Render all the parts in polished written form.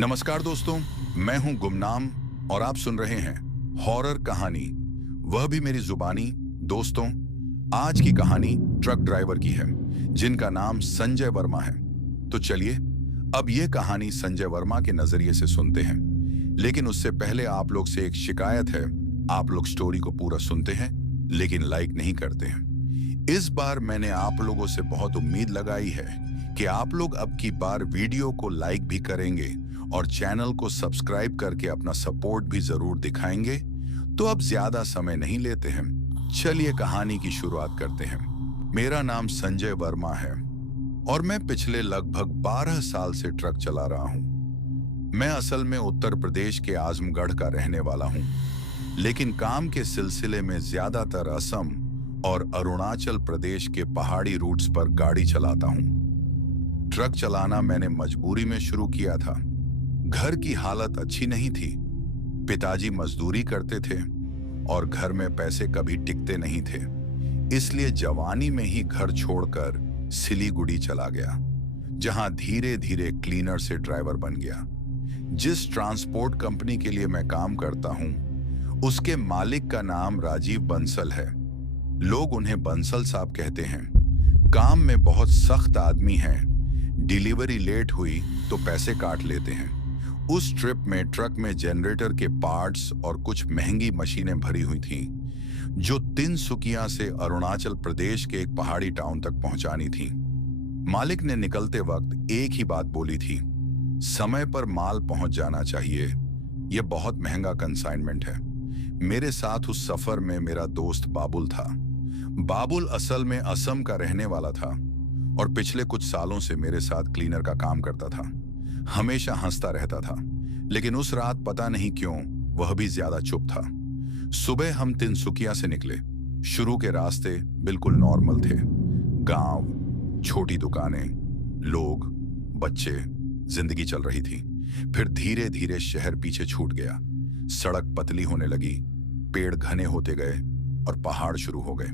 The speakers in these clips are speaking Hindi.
नमस्कार दोस्तों, मैं हूं गुमनाम और आप सुन रहे हैं हॉरर कहानी, वह भी मेरी जुबानी। दोस्तों, आज की कहानी ट्रक ड्राइवर की है जिनका नाम संजय वर्मा है। तो चलिए अब यह कहानी संजय वर्मा के नजरिए से सुनते हैं। लेकिन उससे पहले आप लोग से एक शिकायत है। आप लोग स्टोरी को पूरा सुनते हैं लेकिन लाइक नहीं करते हैं। इस बार मैंने आप लोगों से बहुत उम्मीद लगाई है कि आप लोग अब की बार वीडियो को लाइक भी करेंगे और चैनल को सब्सक्राइब करके अपना सपोर्ट भी जरूर दिखाएंगे। तो अब ज्यादा समय नहीं लेते हैं, चलिए कहानी की शुरुआत करते हैं। मेरा नाम संजय वर्मा है और मैं पिछले लगभग 12 साल से ट्रक चला रहा हूं। मैं असल में उत्तर प्रदेश के आजमगढ़ का रहने वाला हूं, लेकिन काम के सिलसिले में ज्यादातर असम और अरुणाचल प्रदेश के पहाड़ी रूट्स पर गाड़ी चलाता हूं। ट्रक चलाना मैंने मजबूरी में शुरू किया था। घर की हालत अच्छी नहीं थी। पिताजी मजदूरी करते थे और घर में पैसे कभी टिकते नहीं थे, इसलिए जवानी में ही घर छोड़कर सिलीगुड़ी चला गया, जहां धीरे धीरे क्लीनर से ड्राइवर बन गया। जिस ट्रांसपोर्ट कंपनी के लिए मैं काम करता हूं, उसके मालिक का नाम राजीव बंसल है। लोग उन्हें बंसल साहब कहते हैं। काम में बहुत सख्त आदमी हैं। डिलीवरी लेट हुई तो पैसे काट लेते हैं। उस ट्रिप में ट्रक में जनरेटर के पार्ट्स और कुछ महंगी मशीनें भरी हुई थीं, जो तिनसुकिया से अरुणाचल प्रदेश के एक पहाड़ी टाउन तक पहुंचानी थी। मालिक ने निकलते वक्त एक ही बात बोली थी, समय पर माल पहुंच जाना चाहिए, यह बहुत महंगा कंसाइनमेंट है। मेरे साथ उस सफर में मेरा दोस्त बाबुल था। बाबुल असल में असम का रहने वाला था और पिछले कुछ सालों से मेरे साथ क्लीनर का काम करता था। हमेशा हंसता रहता था, लेकिन उस रात पता नहीं क्यों वह भी ज्यादा चुप था। सुबह हम तिनसुकिया से निकले। शुरू के रास्ते बिल्कुल नॉर्मल थे। गांव, छोटी दुकानें, लोग, बच्चे, जिंदगी चल रही थी। फिर धीरे धीरे शहर पीछे छूट गया। सड़क पतली होने लगी, पेड़ घने होते गए और पहाड़ शुरू हो गए।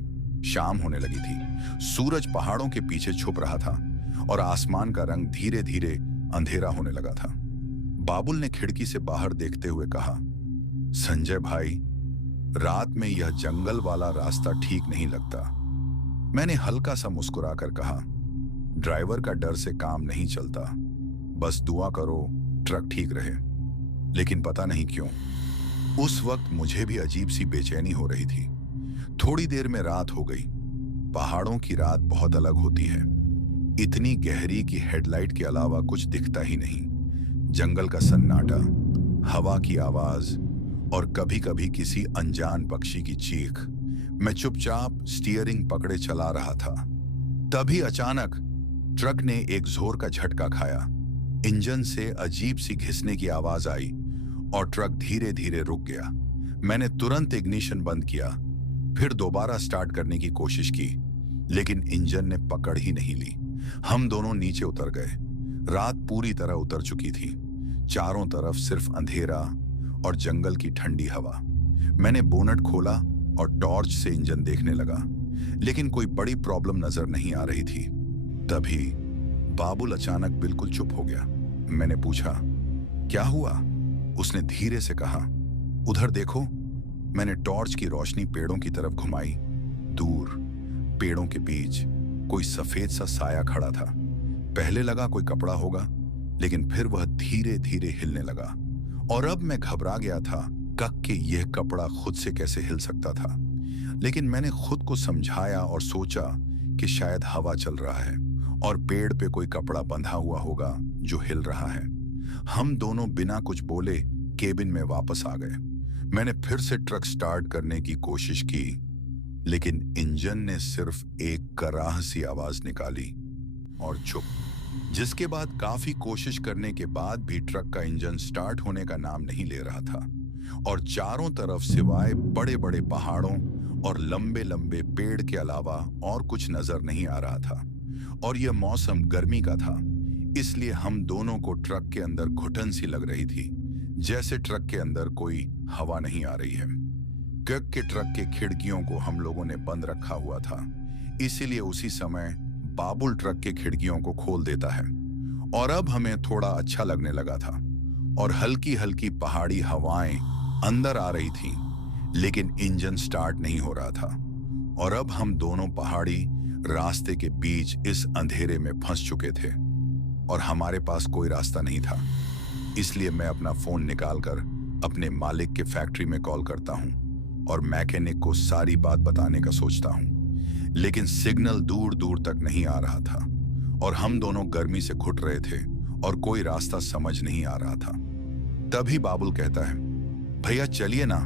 शाम होने लगी थी। सूरज पहाड़ों के पीछे छुप रहा था और आसमान का रंग धीरे धीरे अंधेरा होने लगा था। बाबुल ने खिड़की से बाहर देखते हुए कहा, संजय भाई, रात में यह जंगल वाला रास्ता ठीक नहीं लगता। मैंने हल्का सा मुस्कुराकर कहा, ड्राइवर का डर से काम नहीं चलता, बस दुआ करो ट्रक ठीक रहे। लेकिन पता नहीं क्यों उस वक्त मुझे भी अजीब सी बेचैनी हो रही थी। थोड़ी देर में रात हो गई। पहाड़ों की रात बहुत अलग होती है। इतनी गहरी कि हेडलाइट के अलावा कुछ दिखता ही नहीं। जंगल का सन्नाटा, हवा की आवाज और कभी कभी किसी अनजान पक्षी की चीख। मैं चुपचाप स्टीयरिंग पकड़े चला रहा था। तभी अचानक ट्रक ने एक जोर का झटका खाया। इंजन से अजीब सी घिसने की आवाज आई और ट्रक धीरे धीरे रुक गया। मैंने तुरंत इग्निशन बंद किया, फिर दोबारा स्टार्ट करने की कोशिश की, लेकिन इंजन ने पकड़ ही नहीं ली। हम दोनों नीचे उतर गए। रात पूरी तरह उतर चुकी थी। चारों तरफ सिर्फ अंधेरा और जंगल की ठंडी हवा। मैंने बोनट खोला और टॉर्च से इंजन देखने लगा, लेकिन कोई बड़ी प्रॉब्लम नजर नहीं आ रही थी। तभी बाबुल अचानक बिल्कुल चुप हो गया। मैंने पूछा, क्या हुआ? उसने धीरे से कहा, उधर देखो। मैंने टॉर्च की रोशनी पेड़ों की तरफ घुमाई। दूर पेड़ों के बीच कोई सफेद सा साया खड़ा था। पहले लगा कोई कपड़ा होगा, लेकिन फिर वह धीरे धीरे हिलने लगा और अब मैं घबरा गया था कि यह कपड़ा खुद से कैसे हिल सकता था। लेकिन मैंने खुद को समझाया और सोचा कि शायद हवा चल रहा है और पेड़ पे कोई कपड़ा बंधा हुआ होगा जो हिल रहा है। हम दोनों बिना कुछ बोले केबिन में वापस आ गए। मैंने फिर से ट्रक स्टार्ट करने की कोशिश की, लेकिन इंजन ने सिर्फ एक कराह सी आवाज निकाली और चुप। जिसके बाद काफी कोशिश करने के बाद भी ट्रक का इंजन स्टार्ट होने का नाम नहीं ले रहा था और चारों तरफ सिवाय बड़े बड़े पहाड़ों और लंबे लंबे पेड़ के अलावा और कुछ नजर नहीं आ रहा था। और यह मौसम गर्मी का था, इसलिए हम दोनों को ट्रक के अंदर घुटन सी लग रही थी, जैसे ट्रक के अंदर कोई हवा नहीं आ रही है। क्योंकि ट्रक के खिड़कियों को हम लोगों ने बंद रखा हुआ था, इसीलिए उसी समय बाबुल ट्रक के खिड़कियों को खोल देता है और अब हमें थोड़ा अच्छा लगने लगा था। और हल्की हल्की पहाड़ी हवाएं अंदर आ रही थीं, लेकिन इंजन स्टार्ट नहीं हो रहा था। और अब हम दोनों पहाड़ी रास्ते के बीच इस अंधेरे में फंस चुके थे और हमारे पास कोई रास्ता नहीं था। इसलिए मैं अपना फोन निकालकर अपने मालिक के फैक्ट्री में कॉल करता हूं और मैकेनिक को सारी बात बताने का सोचता हूं, लेकिन सिग्नल दूर दूर तक नहीं आ रहा था और हम दोनों गर्मी से घुट रहे थे और कोई रास्ता समझ नहीं आ रहा था। तभी बाबुल कहता है, भैया चलिए ना,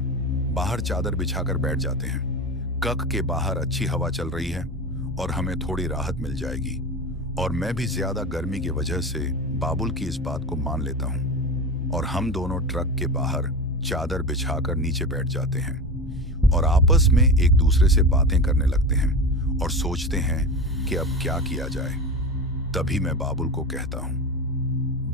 बाहर चादर बिछाकर बैठ जाते हैं। कक के बाहर अच्छी हवा चल रही है और हमें थोड़ी राहत मिल जाएगी। और मैं भी ज्यादा गर्मी की वजह से बाबुल की इस बात को मान लेता हूं और हम दोनों ट्रक के बाहर चादर बिछाकर नीचे बैठ जाते हैं और आपस में एक दूसरे से बातें करने लगते हैं और सोचते हैं कि अब क्या किया जाए। तभी मैं बाबुल को कहता हूं,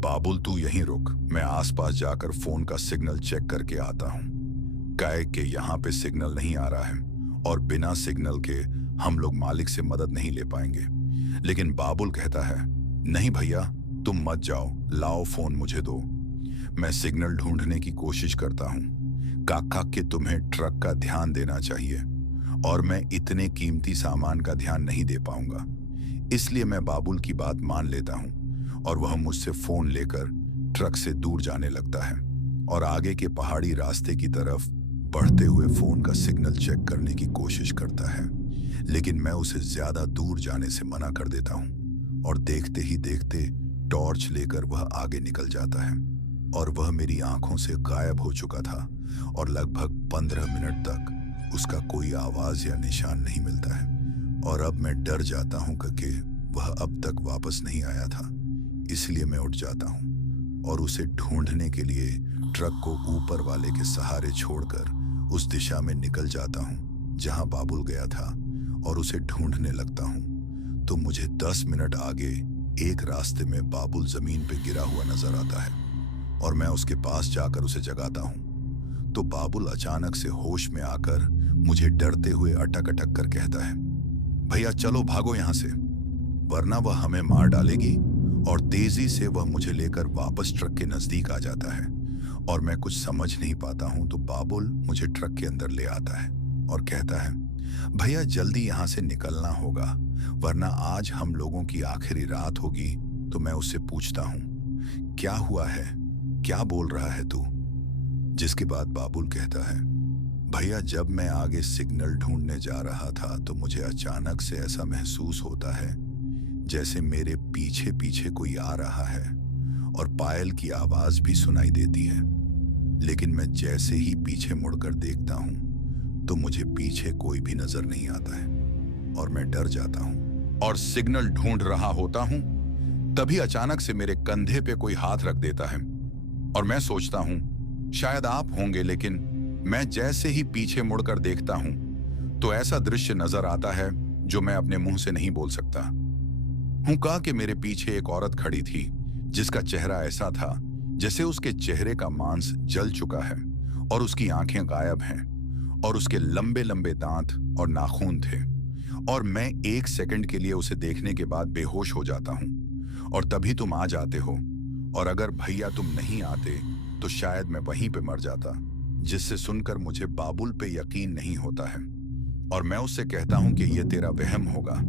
बाबुल तू यहीं रुक, मैं आसपास जाकर फोन का सिग्नल चेक करके आता हूं। काहे के यहाँ पे सिग्नल नहीं आ रहा है और बिना सिग्नल के हम लोग मालिक से मदद नहीं ले पाएंगे। लेकिन बाबुल कहता है, नहीं भैया तुम मत जाओ, लाओ फोन मुझे दो। मैं सिग्नल ढूंढने की कोशिश करता हूँ। काका कि तुम्हें ट्रक का ध्यान देना चाहिए और मैं इतने कीमती सामान का ध्यान नहीं दे पाऊंगा। इसलिए मैं बाबुल की बात मान लेता हूँ और वह मुझसे फोन लेकर ट्रक से दूर जाने लगता है और आगे के पहाड़ी रास्ते की तरफ बढ़ते हुए फोन का सिग्नल चेक करने की कोशिश करता है। लेकिन मैं उसे ज्यादा दूर जाने से मना कर देता हूँ और देखते ही देखते टॉर्च लेकर वह आगे निकल जाता है और वह मेरी आंखों से गायब हो चुका था और लगभग 15 मिनट तक उसका कोई आवाज या निशान नहीं मिलता है। और अब मैं डर जाता हूँ कि वह अब तक वापस नहीं आया था। इसलिए मैं उठ जाता हूँ और उसे ढूंढने के लिए ट्रक को ऊपर वाले के सहारे छोड़कर उस दिशा में निकल जाता हूँ जहां बाबुल गया था और उसे ढूंढने लगता हूँ। तो मुझे 10 मिनट आगे एक रास्ते में बाबुल जमीन पे गिरा हुआ नजर आता है और मैं उसके पास जाकर उसे जगाता हूँ। तो बाबुल अचानक से होश में आकर मुझे डरते हुए अटक अटक कर कहता है, भैया चलो भागो यहाँ से, वरना वह हमें मार डालेगी। और तेजी से वह मुझे लेकर वापस ट्रक के नजदीक आ जाता है और मैं कुछ समझ नहीं पाता हूं। तो बाबुल मुझे ट्रक के अंदर ले आता है और कहता है, भैया जल्दी यहां से निकलना होगा, वरना आज हम लोगों की आखिरी रात होगी। तो मैं उससे पूछता हूं, क्या हुआ है, क्या बोल रहा है तू? जिसके बाद बाबुल कहता है, भैया जब मैं आगे सिग्नल ढूंढने जा रहा था तो मुझे अचानक से ऐसा महसूस होता है जैसे मेरे पीछे पीछे कोई आ रहा है और पायल की आवाज भी सुनाई देती है। लेकिन मैं जैसे ही पीछे मुड़कर देखता हूं तो मुझे पीछे कोई भी नजर नहीं आता है और मैं डर जाता हूं और सिग्नल ढूंढ रहा होता हूं। तभी अचानक से मेरे कंधे पे कोई हाथ रख देता है और मैं सोचता हूं शायद आप होंगे। लेकिन मैं जैसे ही पीछे मुड़कर देखता हूं तो ऐसा दृश्य नजर आता है जो मैं अपने मुंह से नहीं बोल सकता हूं। कहा कि मेरे पीछे एक औरत खड़ी थी जिसका चेहरा ऐसा था जैसे उसके चेहरे का मांस जल चुका है और उसकी आंखें गायब हैं और उसके लंबे लंबे दांत और नाखून थे। और मैं 1 सेकंड के लिए उसे देखने के बाद बेहोश हो जाता हूं और तभी तुम आ जाते हो। और अगर भैया तुम नहीं आते तो शायद मैं वहीं पे मर जाता। जिससे सुनकर मुझे बाबुल पे यकीन नहीं होता है और मैं उससे कहता हूं कि यह तेरा वहम होगा।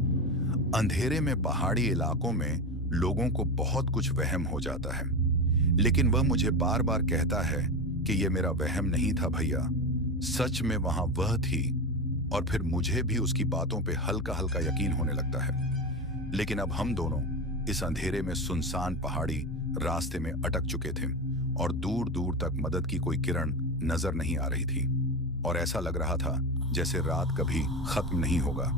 अंधेरे में पहाड़ी इलाकों में लोगों को बहुत कुछ वहम हो जाता है, लेकिन वह मुझे बार बार कहता है कि यह मेरा वहम नहीं था भैया, सच में वहां वह थी। और फिर मुझे भी उसकी बातों पे हल्का हल्का यकीन होने लगता है। लेकिन अब हम दोनों इस अंधेरे में सुनसान पहाड़ी रास्ते में अटक चुके थे और दूर दूर तक मदद की कोई किरण नजर नहीं आ रही थी और ऐसा लग रहा था जैसे रात कभी खत्म नहीं होगा,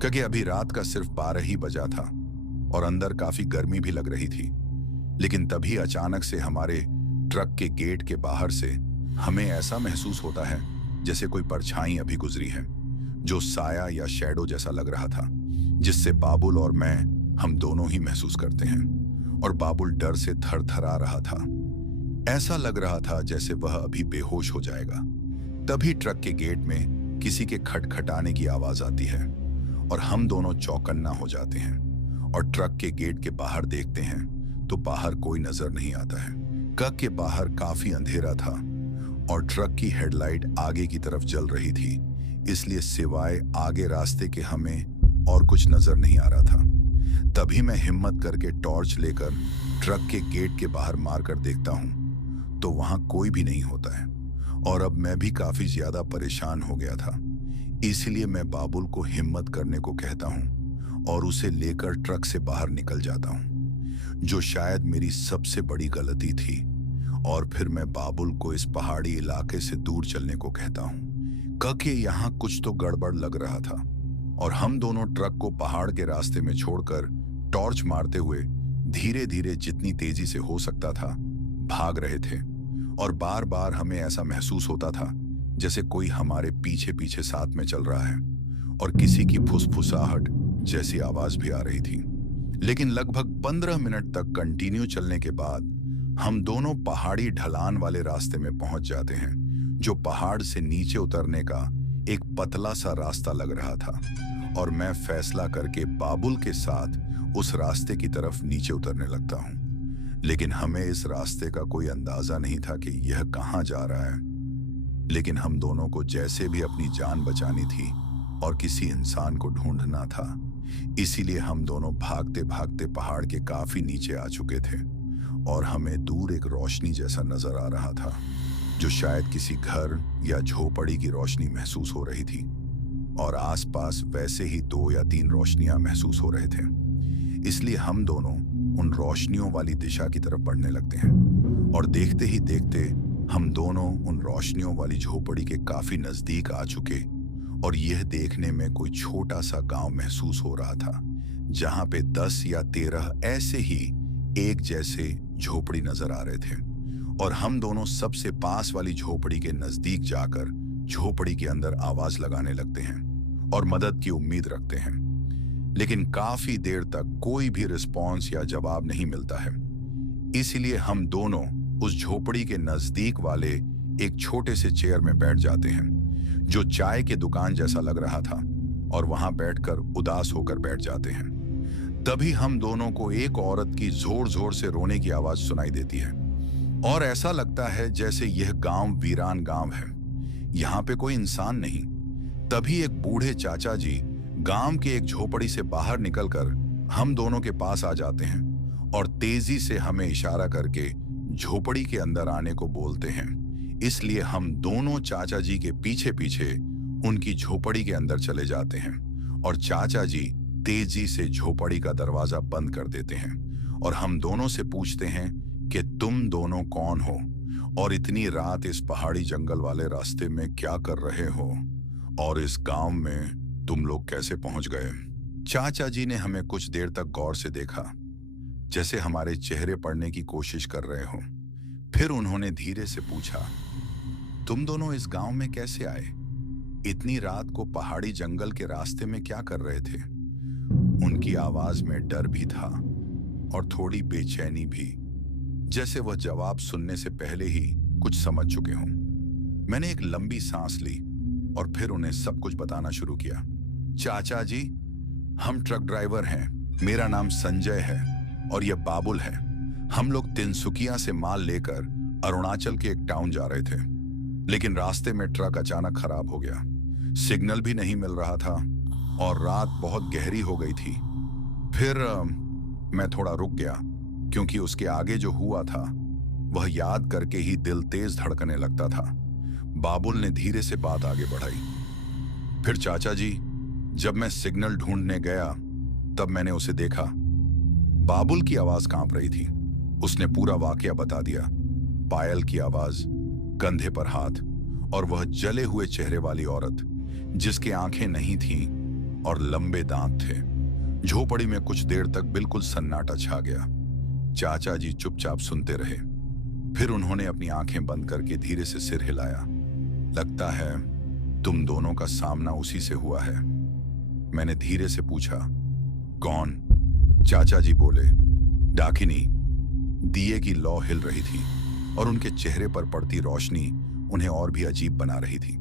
क्योंकि अभी रात का सिर्फ 12 ही बजा था और अंदर काफी गर्मी भी लग रही थी। लेकिन तभी अचानक से हमारे ट्रक के गेट के बाहर से हमें ऐसा महसूस होता है जैसे कोई परछाई अभी गुजरी है, जो साया या शैडो जैसा लग रहा था, जिससे बाबुल और मैं हम दोनों ही महसूस करते हैं। और बाबुल डर से थरथरा रहा था, ऐसा लग रहा था जैसे वह अभी बेहोश हो जाएगा। तभी ट्रक के गेट में किसी के खटखटाने की आवाज आती है और हम दोनों चौकन्ना हो जाते हैं और ट्रक के गेट के बाहर देखते हैं तो बाहर कोई नजर नहीं आता है। ट्रक के बाहर काफी अंधेरा था और ट्रक की हेडलाइट आगे की तरफ जल रही थी, इसलिए सिवाय आगे रास्ते के हमें और कुछ नजर नहीं आ रहा था। तभी मैं हिम्मत करके टॉर्च लेकर ट्रक के गेट के बाहर मार कर देखता हूं तो वहां कोई भी नहीं होता है और अब मैं भी काफी ज्यादा परेशान हो गया था। इसलिए मैं बाबुल को हिम्मत करने को कहता हूं और उसे लेकर ट्रक से बाहर निकल जाता हूं, जो शायद मेरी सबसे बड़ी गलती थी। और फिर मैं बाबुल को इस पहाड़ी इलाके से दूर चलने को कहता हूं क्योंकि यहाँ कुछ तो गड़बड़ लग रहा था। और हम दोनों ट्रक को पहाड़ के रास्ते में छोड़कर टॉर्च मारते हुए धीरे धीरे जितनी तेजी से हो सकता था भाग रहे थे। और बार बार हमें ऐसा महसूस होता था जैसे कोई हमारे पीछे पीछे साथ में चल रहा है और किसी की फुसफुसाहट जैसी आवाज भी आ रही थी। लेकिन लगभग 15 मिनट तक कंटिन्यू चलने के बाद हम दोनों पहाड़ी ढलान वाले रास्ते में पहुंच जाते हैं, जो पहाड़ से नीचे उतरने का एक पतला सा रास्ता लग रहा था। और मैं फैसला करके बाबुल के साथ उस रास्ते की तरफ नीचे उतरने लगता हूं। लेकिन हमें इस रास्ते का कोई अंदाजा नहीं था कि यह कहां जा रहा है। लेकिन हम दोनों को जैसे भी अपनी जान बचानी थी और किसी इंसान को ढूंढना था, इसीलिए हम दोनों भागते भागते पहाड़ के काफी नीचे आ चुके थे और हमें दूर एक रोशनी जैसा नजर आ रहा था, जो शायद किसी घर या झोपड़ी की रोशनी महसूस हो रही थी। और आसपास वैसे ही 2 या 3 रोशनियां महसूस हो रहे थे। इसलिए हम दोनों उन रोशनियों वाली दिशा की तरफ बढ़ने लगते हैं और देखते ही देखते हम दोनों उन रोशनियों वाली झोपड़ी के काफी नजदीक आ चुके। और यह देखने में कोई छोटा सा गांव महसूस हो रहा था, जहां पे 10 या 13 ऐसे ही एक जैसे झोपड़ी नजर आ रहे थे। और हम दोनों सबसे पास वाली झोपड़ी के नजदीक जाकर झोपड़ी के अंदर आवाज लगाने लगते हैं और मदद की उम्मीद रखते हैं। लेकिन काफी देर तक कोई भी रिस्पॉन्स या जवाब नहीं मिलता है। इसीलिए हम दोनों उस झोपड़ी के नजदीक वाले एक छोटे से चेयर में बैठ जाते हैं, जो चाय के दुकान जैसा लग रहा था, और वहां बैठकर उदास होकर बैठ जाते हैं। तभी हम दोनों को एक औरत की जोर जोर से रोने की आवाज सुनाई देती है और ऐसा लगता है जैसे यह गांव वीरान गांव है, यहाँ पे कोई इंसान नहीं। तभी एक बूढ़े चाचा जी गांव के एक झोपड़ी से बाहर निकलकर हम दोनों के पास आ जाते हैं और तेजी से हमें इशारा करके झोपड़ी के अंदर आने को बोलते हैं। इसलिए हम दोनों चाचा जी के पीछे पीछे उनकी झोपड़ी के अंदर चले जाते हैं और चाचा जी तेजी से झोपड़ी का दरवाजा बंद कर देते हैं और हम दोनों से पूछते हैं कि तुम दोनों कौन हो और इतनी रात इस पहाड़ी जंगल वाले रास्ते में क्या कर रहे हो और इस गांव में तुम लोग कैसे पहुंच गए। चाचा जी ने हमें कुछ देर तक गौर से देखा, जैसे हमारे चेहरे पढ़ने की कोशिश कर रहे हो। फिर उन्होंने धीरे से पूछा, तुम दोनों इस गांव में कैसे आए? इतनी रात को पहाड़ी जंगल के रास्ते में क्या कर रहे थे? उनकी आवाज में डर भी था और थोड़ी बेचैनी भी, जैसे वह जवाब सुनने से पहले ही कुछ समझ चुके हों। मैंने एक लंबी सांस ली और फिर उन्हें सब कुछ बताना शुरू किया। चाचा जी, हम ट्रक ड्राइवर हैं। मेरा नाम संजय है और यह बाबुल है। हम लोग तिनसुकिया से माल लेकर अरुणाचल के एक टाउन जा रहे थे, लेकिन रास्ते में ट्रक अचानक खराब हो गया। सिग्नल भी नहीं मिल रहा था और रात बहुत गहरी हो गई थी। फिर मैं थोड़ा रुक गया, क्योंकि उसके आगे जो हुआ था वह याद करके ही दिल तेज धड़कने लगता था। बाबुल ने धीरे से बात आगे बढ़ाई। फिर चाचा जी, जब मैं सिग्नल ढूंढने गया तब मैंने उसे देखा। बाबुल की आवाज कांप रही थी। उसने पूरा वाकया बता दिया। पायल की आवाज, कंधे पर हाथ और वह जले हुए चेहरे वाली औरत जिसकी आंखें नहीं थीं और लंबे दांत थे। झोपड़ी में कुछ देर तक बिल्कुल सन्नाटा छा गया। चाचा जी चुपचाप सुनते रहे। फिर उन्होंने अपनी आंखें बंद करके धीरे से सिर हिलाया। लगता है तुम दोनों का सामना उसी से हुआ है। मैंने धीरे से पूछा, कौन? चाचा जी बोले, डाकिनी। दिए की लौ हिल रही थी और उनके चेहरे पर पड़ती रोशनी उन्हें और भी अजीब बना रही थी।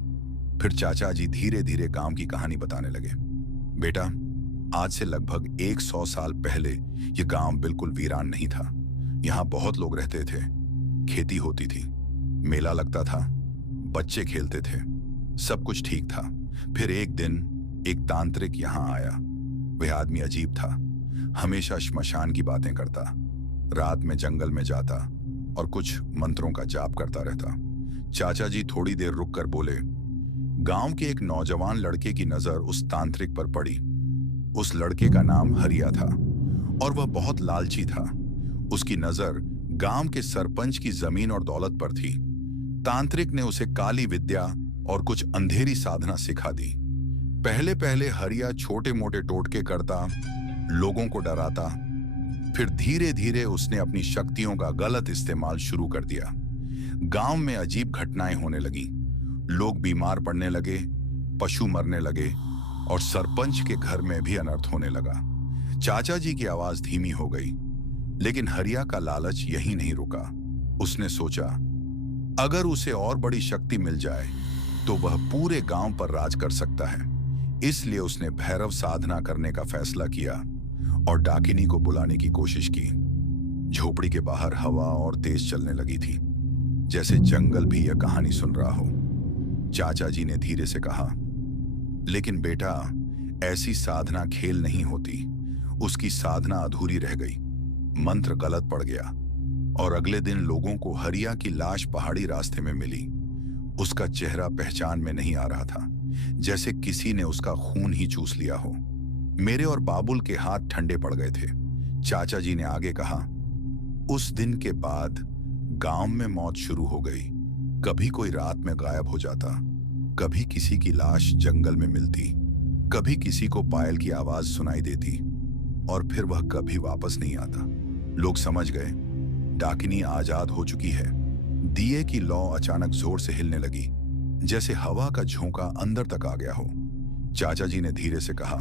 फिर चाचा जी धीरे धीरे गांव की कहानी बताने लगे। बेटा, आज से लगभग 100 साल पहले यह गांव बिल्कुल वीरान नहीं था। यहाँ बहुत लोग रहते थे। खेती होती थी, मेला लगता था, बच्चे खेलते थे, सब कुछ ठीक था। फिर एक दिन एक तांत्रिक यहां आया। वह आदमी अजीब था, हमेशा श्मशान की बातें करता, रात में जंगल में जाता और कुछ मंत्रों का जाप करता रहता। चाचा जी थोड़ी देर रुककर बोले। गांव के एक नौजवान लड़के की नजर उस तांत्रिक पर पड़ी। उस लड़के का नाम हरिया था और वह बहुत लालची था। उसकी नजर गांव के सरपंच की जमीन और दौलत पर थी। तांत्रिक ने उसे काली विद्या और कुछ अंधेरी साधना सिखा दी। पहले पहले हरिया छोटे मोटे टोटके करता, लोगों को डराता। फिर धीरे धीरे उसने अपनी शक्तियों का गलत इस्तेमाल शुरू कर दिया। गांव में अजीब घटनाएं होने लगी। लोग बीमार पड़ने लगे, पशु मरने लगे और सरपंच के घर में भी अनर्थ होने लगा। चाचा जी की आवाज धीमी हो गई, लेकिन हरिया का लालच यहीं नहीं रुका। उसने सोचा, अगर उसे और बड़ी शक्ति मिल जाए तो वह पूरे गांव पर राज कर सकता है। इसलिए उसने भैरव साधना करने का फैसला किया और डाकिनी को बुलाने की कोशिश की। झोपड़ी के बाहर हवा और तेज चलने लगी थी, जैसे जंगल भी यह कहानी सुन रहा हो। चाचा जी ने धीरे से कहा, लेकिन बेटा, ऐसी साधना खेल नहीं होती। उसकी साधना अधूरी रह गई, मंत्र गलत पड़ गया और अगले दिन लोगों को हरिया की लाश पहाड़ी रास्ते में मिली। उसका चेहरा पहचान में नहीं आ रहा था, जैसे किसी ने उसका खून ही चूस लिया हो। मेरे और बाबुल के हाथ ठंडे पड़ गए थे। चाचा जी ने आगे कहा, उस दिन के बाद गांव में मौत शुरू हो गई। कभी कोई रात में गायब हो जाता, कभी किसी की लाश जंगल में मिलती, कभी किसी को पायल की आवाज सुनाई देती और फिर वह कभी वापस नहीं आता। लोग समझ गए, डाकिनी आजाद हो चुकी है। दिए की लौ अचानक जोर से हिलने लगी, जैसे हवा का झोंका अंदर तक आ गया हो। चाचा जी ने धीरे से कहा,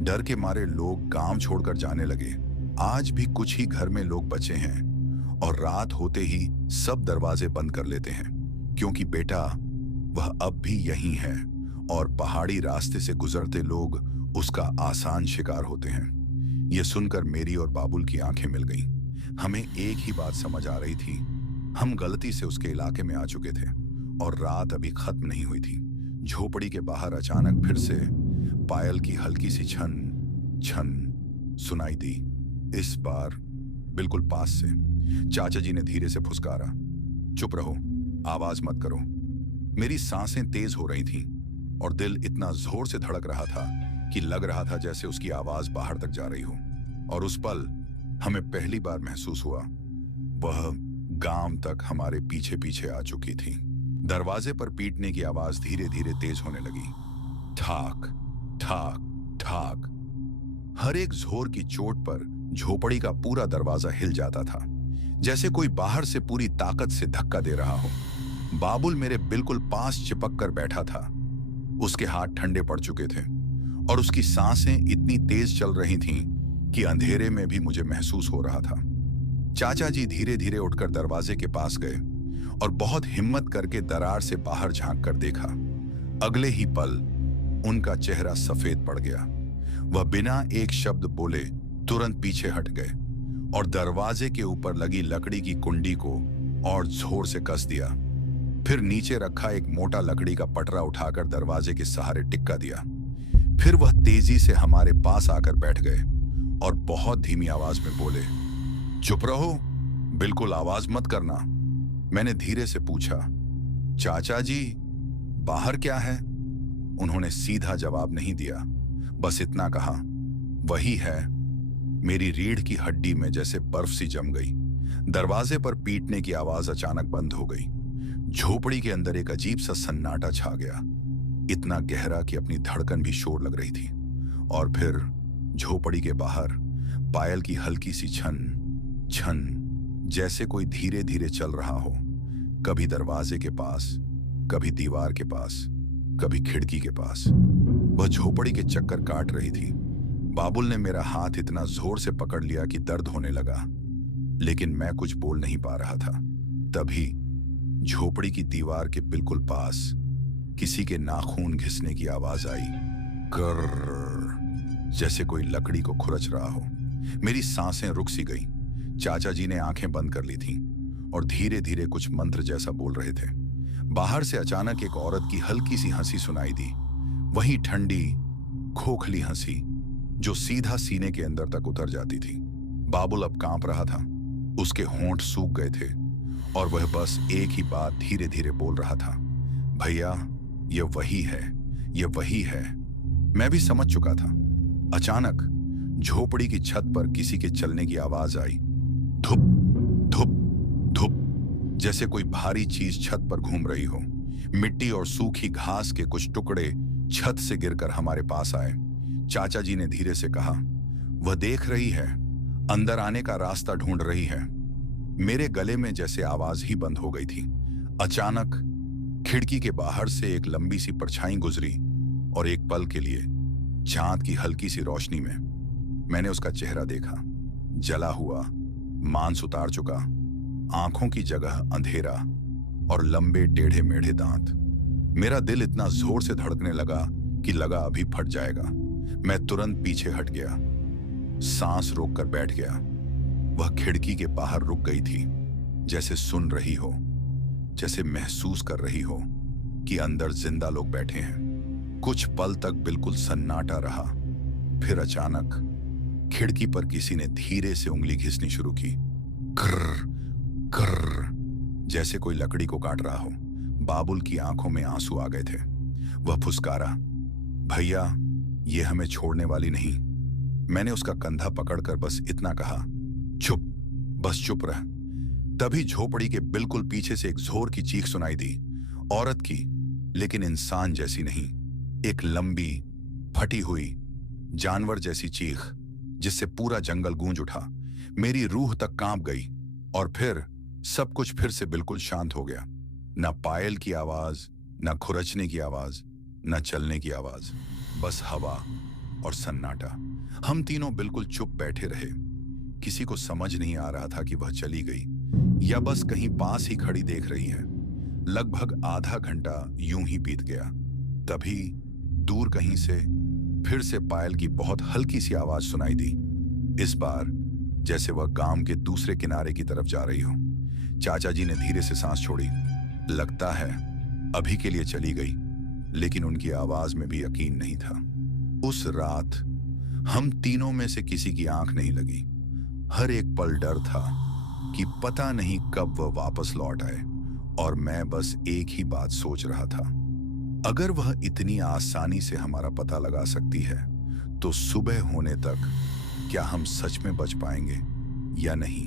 डर के मारे लोग गांव छोड़कर जाने लगे। आज भी कुछ ही घर में लोग बचे हैं और रात होते ही सब दरवाजे बंद कर लेते हैं, क्योंकि बेटा, वह अब भी यहीं है और पहाड़ी रास्ते से गुजरते लोग उसका आसान शिकार होते हैं। यह सुनकर मेरी और बाबुल की आंखें मिल गईं। हमें एक ही बात समझ आ रही थी, हम गलती से उसके इलाके में आ चुके थे और रात अभी खत्म नहीं हुई थी। झोपड़ी के बाहर अचानक फिर से पायल की हल्की सी छन छन सुनाई दी, इस बार बिल्कुल पास से। चाचा जी ने धीरे से फुसकारा, चुप रहो, आवाज मत करो। मेरी सांसें तेज हो रही थीं और दिल इतना जोर से धड़क रहा था कि लग रहा था जैसे उसकी आवाज बाहर तक जा रही हो। और उस पल हमें पहली बार महसूस हुआ, वह गांव तक हमारे पीछे पीछे आ चुकी थी। दरवाजे पर पीटने की आवाज धीरे धीरे तेज होने लगी, ठाक ठाक ठाक। हर एक जोर की चोट पर झोपड़ी का पूरा दरवाजा हिल जाता था, जैसे कोई बाहर से पूरी ताकत से धक्का दे रहा हो। बाबुल मेरे बिल्कुल पास चिपक कर बैठा था। उसके हाथ ठंडे पड़ चुके थे और उसकी सांसें इतनी तेज चल रही थीं कि अंधेरे में भी मुझे महसूस हो रहा था। चाचा जी धीरे धीरे उठकर दरवाजे के पास गए और बहुत हिम्मत करके दरार से बाहर झांक कर देखा। अगले ही पल उनका चेहरा सफेद पड़ गया। वह बिना एक शब्द बोले तुरंत पीछे हट गए और दरवाजे के ऊपर लगी लकड़ी की कुंडी को और जोर से कस दिया। फिर नीचे रखा एक मोटा लकड़ी का पटरा उठाकर दरवाजे के सहारे टिक्का दिया। फिर वह तेजी से हमारे पास आकर बैठ गए और बहुत धीमी आवाज में बोले, चुप रहो, बिल्कुल आवाज मत करना। मैंने धीरे से पूछा, चाचा जी, बाहर क्या है? उन्होंने सीधा जवाब नहीं दिया, बस इतना कहा, वही है। मेरी रीढ़ की हड्डी में जैसे बर्फ सी जम गई। दरवाजे पर पीटने की आवाज अचानक बंद हो गई। झोपड़ी के अंदर एक अजीब सा सन्नाटा छा गया, इतना गहरा कि अपनी धड़कन भी शोर लग रही थी। और फिर झोपड़ी के बाहर पायल की हल्की सी छन छन, जैसे कोई धीरे धीरे चल रहा हो, कभी दरवाजे के पास, कभी दीवार के पास, कभी खिड़की के पास। वह झोपड़ी के चक्कर काट रही थी। बाबुल ने मेरा हाथ इतना जोर से पकड़ लिया कि दर्द होने लगा, लेकिन मैं कुछ बोल नहीं पा रहा था। तभी झोपड़ी की दीवार के बिल्कुल पास किसी के नाखून घिसने की आवाज आई, कर्र, जैसे कोई लकड़ी को खुरच रहा हो। मेरी सांसें रुक सी गई। चाचा जी ने आंखें बंद कर ली थीं और धीरे धीरे कुछ मंत्र जैसा बोल रहे थे। बाहर से अचानक एक औरत की हल्की सी हंसी सुनाई दी, वही ठंडी खोखली हंसी जो सीधा सीने के अंदर तक उतर जाती थी। बाबुल अब कांप रहा था, उसके होंठ सूख गए थे और वह बस एक ही बात धीरे धीरे बोल रहा था, भैया ये वही है, ये वही है। मैं भी समझ चुका था। अचानक झोपड़ी की छत पर किसी के चलने की आवाज आई, धुप धुप धुप, जैसे कोई भारी चीज छत पर घूम रही हो। मिट्टी और सूखी घास के कुछ टुकड़े छत से गिरकर हमारे पास आए। चाचा जी ने धीरे से कहा, वह देख रही है, अंदर आने का रास्ता ढूंढ रही है। मेरे गले में जैसे आवाज ही बंद हो गई थी। अचानक खिड़की के बाहर से एक लंबी सी परछाई गुजरी और एक पल के लिए चांद की हल्की सी रोशनी में मैंने उसका चेहरा देखा। जला हुआ, मांस उतार चुका, आंखों की जगह अंधेरा और लंबे टेढ़े मेढ़े दांत। मेरा दिल इतना जोर से धड़कने लगा कि लगा अभी फट जाएगा। मैं तुरंत पीछे हट गया, सांस रोककर बैठ गया। वह खिड़की के बाहर रुक गई थी, जैसे सुन रही हो, जैसे महसूस कर रही हो कि अंदर जिंदा लोग बैठे हैं। कुछ पल तक बिल्कुल सन्नाटा रहा। फिर अचानक खिड़की पर किसी ने धीरे से उंगली घिसनी शुरू की, कर्र कर्र, जैसे कोई लकड़ी को काट रहा हो। बाबुल की आंखों में आंसू आ गए थे। वह फुसकारा, भैया ये हमें छोड़ने वाली नहीं। मैंने उसका कंधा पकड़कर बस इतना कहा, चुप, बस चुप रह। तभी झोपड़ी के बिल्कुल पीछे से एक जोर की चीख सुनाई दी, औरत की, लेकिन इंसान जैसी नहीं। एक लंबी, फटी हुई, जानवर जैसी चीख, जिससे पूरा जंगल गूंज उठा। मेरी रूह तक कांप गई और फिर सब कुछ फिर से बिल्कुल शांत हो गया। ना पायल की आवाज, ना खुरचने की आवाज, ना चलने की आवाज, बस हवा और सन्नाटा। हम तीनों बिल्कुल चुप बैठे रहे। किसी को समझ नहीं आ रहा था कि वह चली गई या बस कहीं पास ही खड़ी देख रही है। लगभग आधा घंटा यूं ही बीत गया। तभी दूर कहीं से फिर से पायल की बहुत हल्की सी आवाज सुनाई दी। इस बार जैसे वह गांव के दूसरे किनारे की तरफ जा रही हो। चाचा जी ने धीरे से सांस छोड़ी। लगता है अभी के लिए चली गई, लेकिन उनकी आवाज में भी यकीन नहीं था। उस रात हम तीनों में से किसी की आंख नहीं लगी। हर एक पल डर था कि पता नहीं कब वह वापस लौट आए, और मैं बस एक ही बात सोच रहा था, अगर वह इतनी आसानी से हमारा पता लगा सकती है तो सुबह होने तक क्या हम सच में बच पाएंगे या नहीं।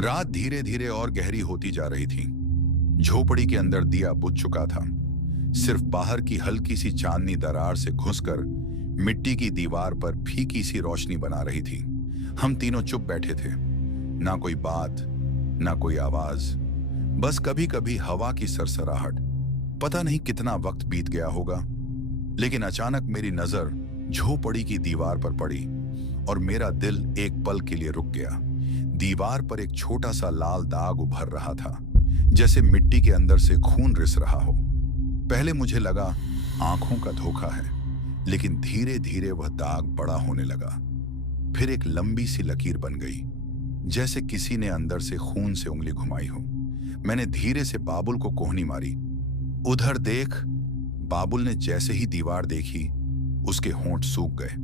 रात धीरे धीरे और गहरी होती जा रही थी। झोपड़ी के अंदर दिया बुझ चुका था। सिर्फ बाहर की हल्की सी चांदनी दरार से घुसकर मिट्टी की दीवार पर फीकी सी रोशनी बना रही थी। हम तीनों चुप बैठे थे, ना कोई बात, ना कोई आवाज, बस कभी कभी हवा की सरसराहट। पता नहीं कितना वक्त बीत गया होगा, लेकिन अचानक मेरी नजर झोपड़ी की दीवार पर पड़ी और मेरा दिल एक पल के लिए रुक गया। दीवार पर एक छोटा सा लाल दाग उभर रहा था, जैसे मिट्टी के अंदर से खून रिस रहा हो। पहले मुझे लगा आंखों का धोखा है, लेकिन धीरे धीरे वह दाग बड़ा होने लगा। फिर एक लंबी सी लकीर बन गई, जैसे किसी ने अंदर से खून से उंगली घुमाई हो। मैंने धीरे से बाबुल को कोहनी मारी, उधर देख। बाबुल ने जैसे ही दीवार देखी, उसके होंठ सूख गए।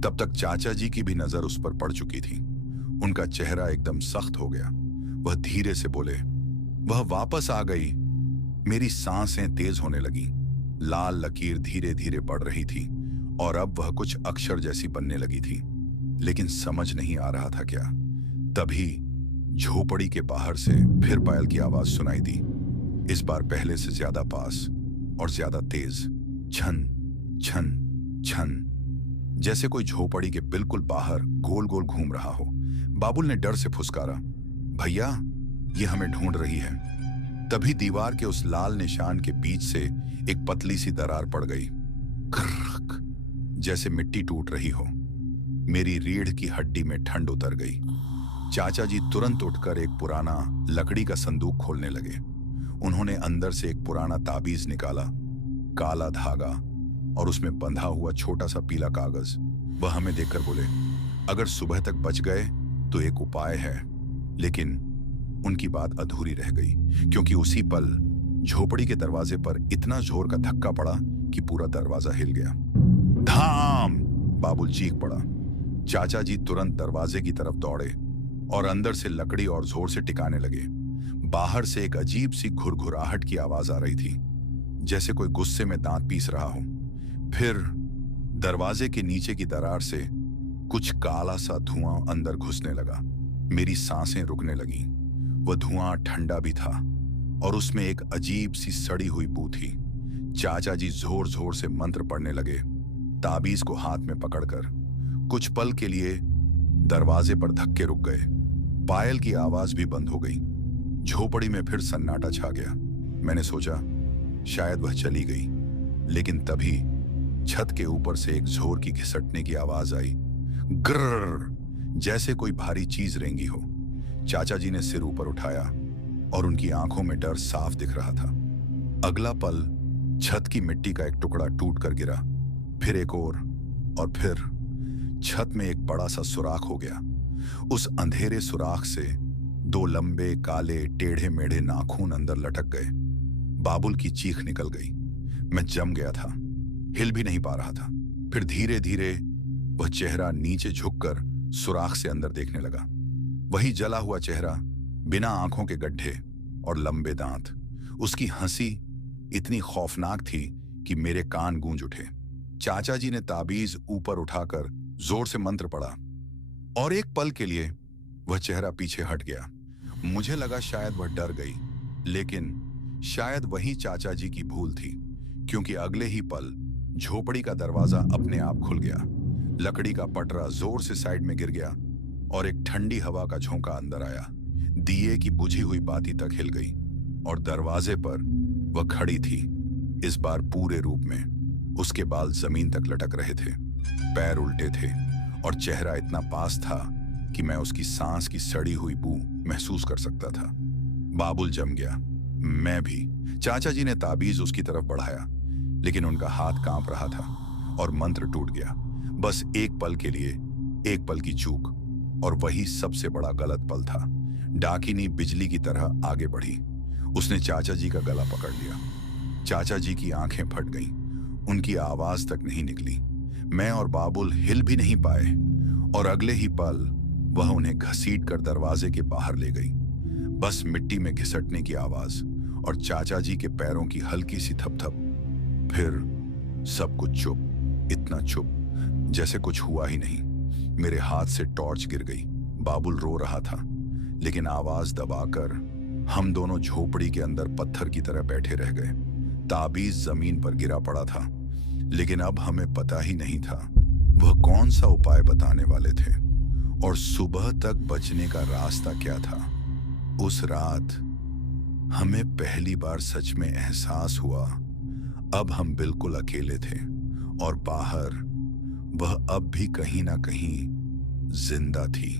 तब तक चाचा जी की भी नजर उस पर पड़ चुकी थी। उनका चेहरा एकदम सख्त हो गया। वह धीरे से बोले, वह वापस आ गई। मेरी सांसें तेज होने लगी। लाल लकीर धीरे धीरे बढ़ रही थी और अब वह कुछ अक्षर जैसी बनने लगी थी, लेकिन समझ नहीं आ रहा था क्या। तभी झोपड़ी के बाहर से फिर पायल की आवाज सुनाई दी, इस बार पहले से ज्यादा पास और ज्यादा तेज। छन छन छन, जैसे कोई झोपड़ी के बिल्कुल बाहर गोल गोल घूम रहा हो। बाबुल ने डर से फुसकारा, भैया ये हमें ढूंढ रही है। तभी दीवार के उस लाल निशान के बीच से एक पतली सी दरार पड़ गई, खर्रक, जैसे मिट्टी टूट रही हो। मेरी रीढ़ की हड्डी में ठंड उतर गई। चाचा जी तुरंत उठकर एक पुराना लकड़ी का संदूक खोलने लगे। उन्होंने अंदर से एक पुराना ताबीज निकाला, काला धागा और उसमें बंधा हुआ छोटा सा पीला कागज। वह हमें देखकर बोले, अगर सुबह तक बच गए तो एक उपाय है, लेकिन उनकी बात अधूरी रह गई, क्योंकि उसी पल झोपड़ी के दरवाजे पर इतना जोर का धक्का पड़ा कि पूरा दरवाजा हिल गया। धाम! बाबुल चीख पड़ा। चाचा जी तुरंत दरवाजे की तरफ दौड़े और अंदर से लकड़ी और जोर से टिकाने लगे। बाहर से एक अजीब सी घुरघुराहट की आवाज आ रही थी, जैसे कोई गुस्से में दांत पीस रहा हो। फिर दरवाजे के नीचे की दरार से कुछ काला सा धुआं अंदर घुसने लगा। मेरी सांसें रुकने लगी। वह धुआं ठंडा भी था और उसमें एक अजीब सी सड़ी हुई बू थी। चाचा जी जोर जोर से मंत्र पढ़ने लगे, ताबीज को हाथ में पकड़कर। कुछ पल के लिए दरवाजे पर धक्के रुक गए। पायल की आवाज भी बंद हो गई। झोपड़ी में फिर सन्नाटा छा गया। मैंने सोचा शायद वह चली गई, लेकिन तभी छत के ऊपर से एक जोर की घिसटने की आवाज आई। ग्रर, जैसे कोई भारी चीज रेंगी हो। चाचा जी ने सिर ऊपर उठाया और उनकी आंखों में डर साफ दिख रहा था। अगला पल छत की मिट्टी का एक टुकड़ा टूट कर गिरा, फिर एक और फिर छत में एक बड़ा सा सुराख हो गया। उस अंधेरे सुराख से दो लंबे काले टेढ़े मेढ़े नाखून अंदर लटक गए। बाबुल की चीख निकल गई। मैं जम गया था, हिल भी नहीं पा रहा था। फिर धीरे धीरे वह चेहरा नीचे झुककर सुराख से अंदर देखने लगा। वही जला हुआ चेहरा, बिना आंखों के गड्ढे और लंबे दांत। उसकी हंसी इतनी खौफनाक थी कि मेरे कान गूंज उठे। चाचा जी ने ताबीज ऊपर उठाकर जोर से मंत्र पढ़ा और एक पल के लिए वह चेहरा पीछे हट गया। मुझे लगा शायद वह डर गई, लेकिन शायद वही चाचा जी की भूल थी, क्योंकि अगले ही पल झोपड़ी का दरवाजा अपने आप खुल गया। लकड़ी का पटरा जोर से साइड में गिर गया और एक ठंडी हवा का झोंका अंदर आया। दिए की बुझी हुई बाती तक हिल गई और दरवाजे पर वह खड़ी थी, इस बार पूरे रूप में। उसके बाल जमीन तक लटक रहे थे, पैर उल्टे थे और चेहरा इतना पास था कि मैं उसकी सांस की सड़ी हुई बू महसूस कर सकता था। बाबुल जम गया, मैं भी। चाचा जी ने ताबीज उसकी तरफ बढ़ाया, लेकिन उनका हाथ कांप रहा था और मंत्र टूट गया। बस एक पल के लिए, एक पल की चूक, और वही सबसे बड़ा गलत पल था। डाकिनी बिजली की तरह आगे बढ़ी। उसने चाचा जी का गला पकड़ लिया। चाचा जी की आंखें फट गईं, उनकी आवाज तक नहीं निकली। मैं और बाबुल हिल भी नहीं पाए और अगले ही पल वह उन्हें घसीट कर दरवाजे के बाहर ले गई। बस मिट्टी में घिसटने की आवाज और चाचा जी के पैरों की हल्की सी थपथप। फिर सब कुछ चुप, इतना चुप जैसे कुछ हुआ ही नहीं। मेरे हाथ से टॉर्च गिर गई। बाबुल रो रहा था, लेकिन आवाज दबाकर हम दोनों झोपड़ी के अंदर पत्थर की तरह बैठे रह गए। ताबीज जमीन पर गिरा पड़ा था, लेकिन अब हमें पता ही नहीं था वह कौन सा उपाय बताने वाले थे और सुबह तक बचने का रास्ता क्या था। उस रात हमें पहली बार सच में एहसास हुआ, अब हम बिल्कुल अकेले थे और बाहर वह अब भी कहीं ना कहीं जिंदा थी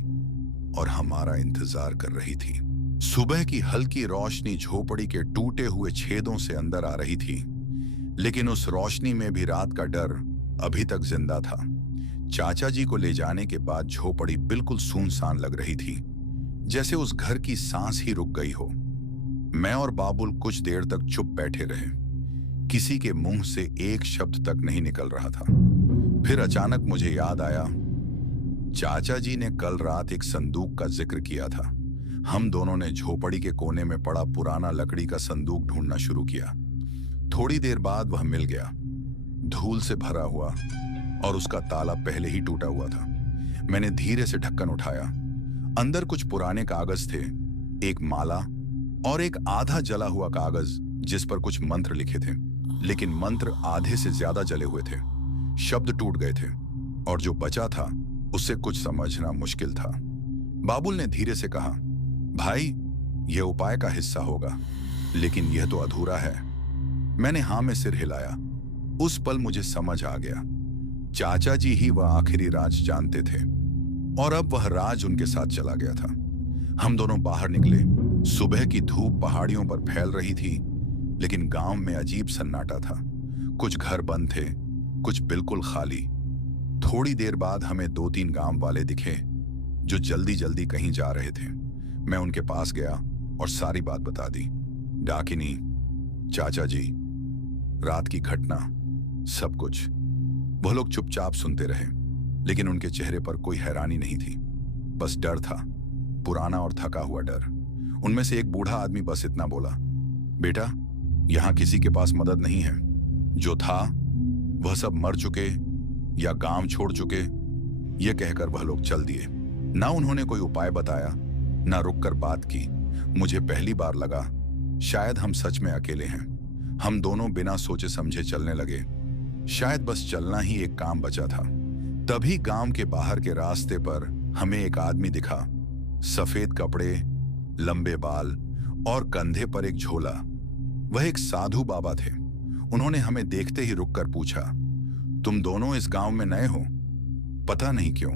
और हमारा इंतजार कर रही थी। सुबह की हल्की रोशनी झोपड़ी के टूटे हुए छेदों से अंदर आ रही थी, लेकिन उस रोशनी में भी रात का डर अभी तक जिंदा था। चाचा जी को ले जाने के बाद झोपड़ी बिल्कुल सुनसान लग रही थी, जैसे उस घर की सांस ही रुक गई हो। मैं और बाबुल कुछ देर तक चुप बैठे रहे। किसी के मुंह से एक शब्द तक नहीं निकल रहा था। फिर अचानक मुझे याद आया, चाचा जी ने कल रात एक संदूक का जिक्र किया था। हम दोनों ने झोपड़ी के कोने में पड़ा पुराना लकड़ी का संदूक ढूंढना शुरू किया। थोड़ी देर बाद वह मिल गया, धूल से भरा हुआ और उसका ताला पहले ही टूटा हुआ था। मैंने धीरे से ढक्कन उठाया। अंदर कुछ पुराने कागज थे, एक माला और एक आधा जला हुआ कागज जिस पर कुछ मंत्र लिखे थे, लेकिन मंत्र आधे से ज्यादा जले हुए थे। शब्द टूट गए थे और जो बचा था उससे कुछ समझना मुश्किल था। बाबुल ने धीरे से कहा, भाई, यह उपाय का हिस्सा होगा, लेकिन यह तो अधूरा है। मैंने हाँ में सिर हिलाया। उस पल मुझे समझ आ गया, चाचा जी ही वह आखिरी राज जानते थे और अब वह राज उनके साथ चला गया था। हम दोनों बाहर निकले। सुबह की धूप पहाड़ियों पर फैल रही थी, लेकिन गांव में अजीब सन्नाटा था। कुछ घर बंद थे, कुछ बिल्कुल खाली। थोड़ी देर बाद हमें 2-3 गांव वाले दिखे जो जल्दी जल्दी कहीं जा रहे थे। मैं उनके पास गया और सारी बात बता दी। डाकिनी, चाचा जी, रात की घटना, सब कुछ। वो लोग चुपचाप सुनते रहे, लेकिन उनके चेहरे पर कोई हैरानी नहीं थी, बस डर था, पुराना और थका हुआ डर। उनमें से एक बूढ़ा आदमी बस इतना बोला, बेटा, यहां किसी के पास मदद नहीं है। जो था वह सब मर चुके या गांव छोड़ चुके। ये कहकर वह लोग चल दिए। ना उन्होंने कोई उपाय बताया, ना रुककर बात की। मुझे पहली बार लगा शायद हम सच में अकेले हैं। हम दोनों बिना सोचे समझे चलने लगे। शायद बस चलना ही एक काम बचा था। तभी गांव के बाहर के रास्ते पर हमें एक आदमी दिखा। सफेद कपड़े, लंबे बाल और कंधे पर एक झोला। वह एक साधु बाबा थे। उन्होंने हमें देखते ही रुककर पूछा, तुम दोनों इस गांव में नए हो? पता नहीं क्यों,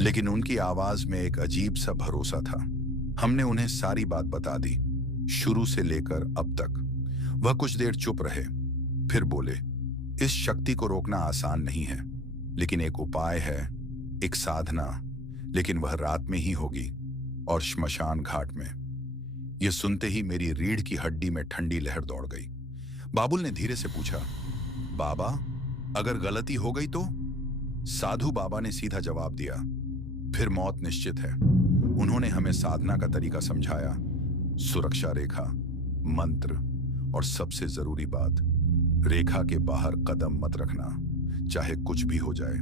लेकिन उनकी आवाज में एक अजीब सा भरोसा था। हमने उन्हें सारी बात बता दी, शुरू से लेकर अब तक। वह कुछ देर चुप रहे, फिर बोले, इस शक्ति को रोकना आसान नहीं है, लेकिन एक उपाय है, एक साधना, लेकिन वह रात में ही होगी और श्मशान घाट में। यह सुनते ही मेरी रीढ़ की हड्डी में ठंडी लहर दौड़ गई। बाबुल ने धीरे से पूछा, बाबा, अगर गलती हो गई तो? साधु बाबा ने सीधा जवाब दिया, फिर मौत निश्चित है। उन्होंने हमें साधना का तरीका समझाया, सुरक्षा रेखा, मंत्र और सबसे जरूरी बात, रेखा के बाहर कदम मत रखना। चाहे कुछ भी हो जाए,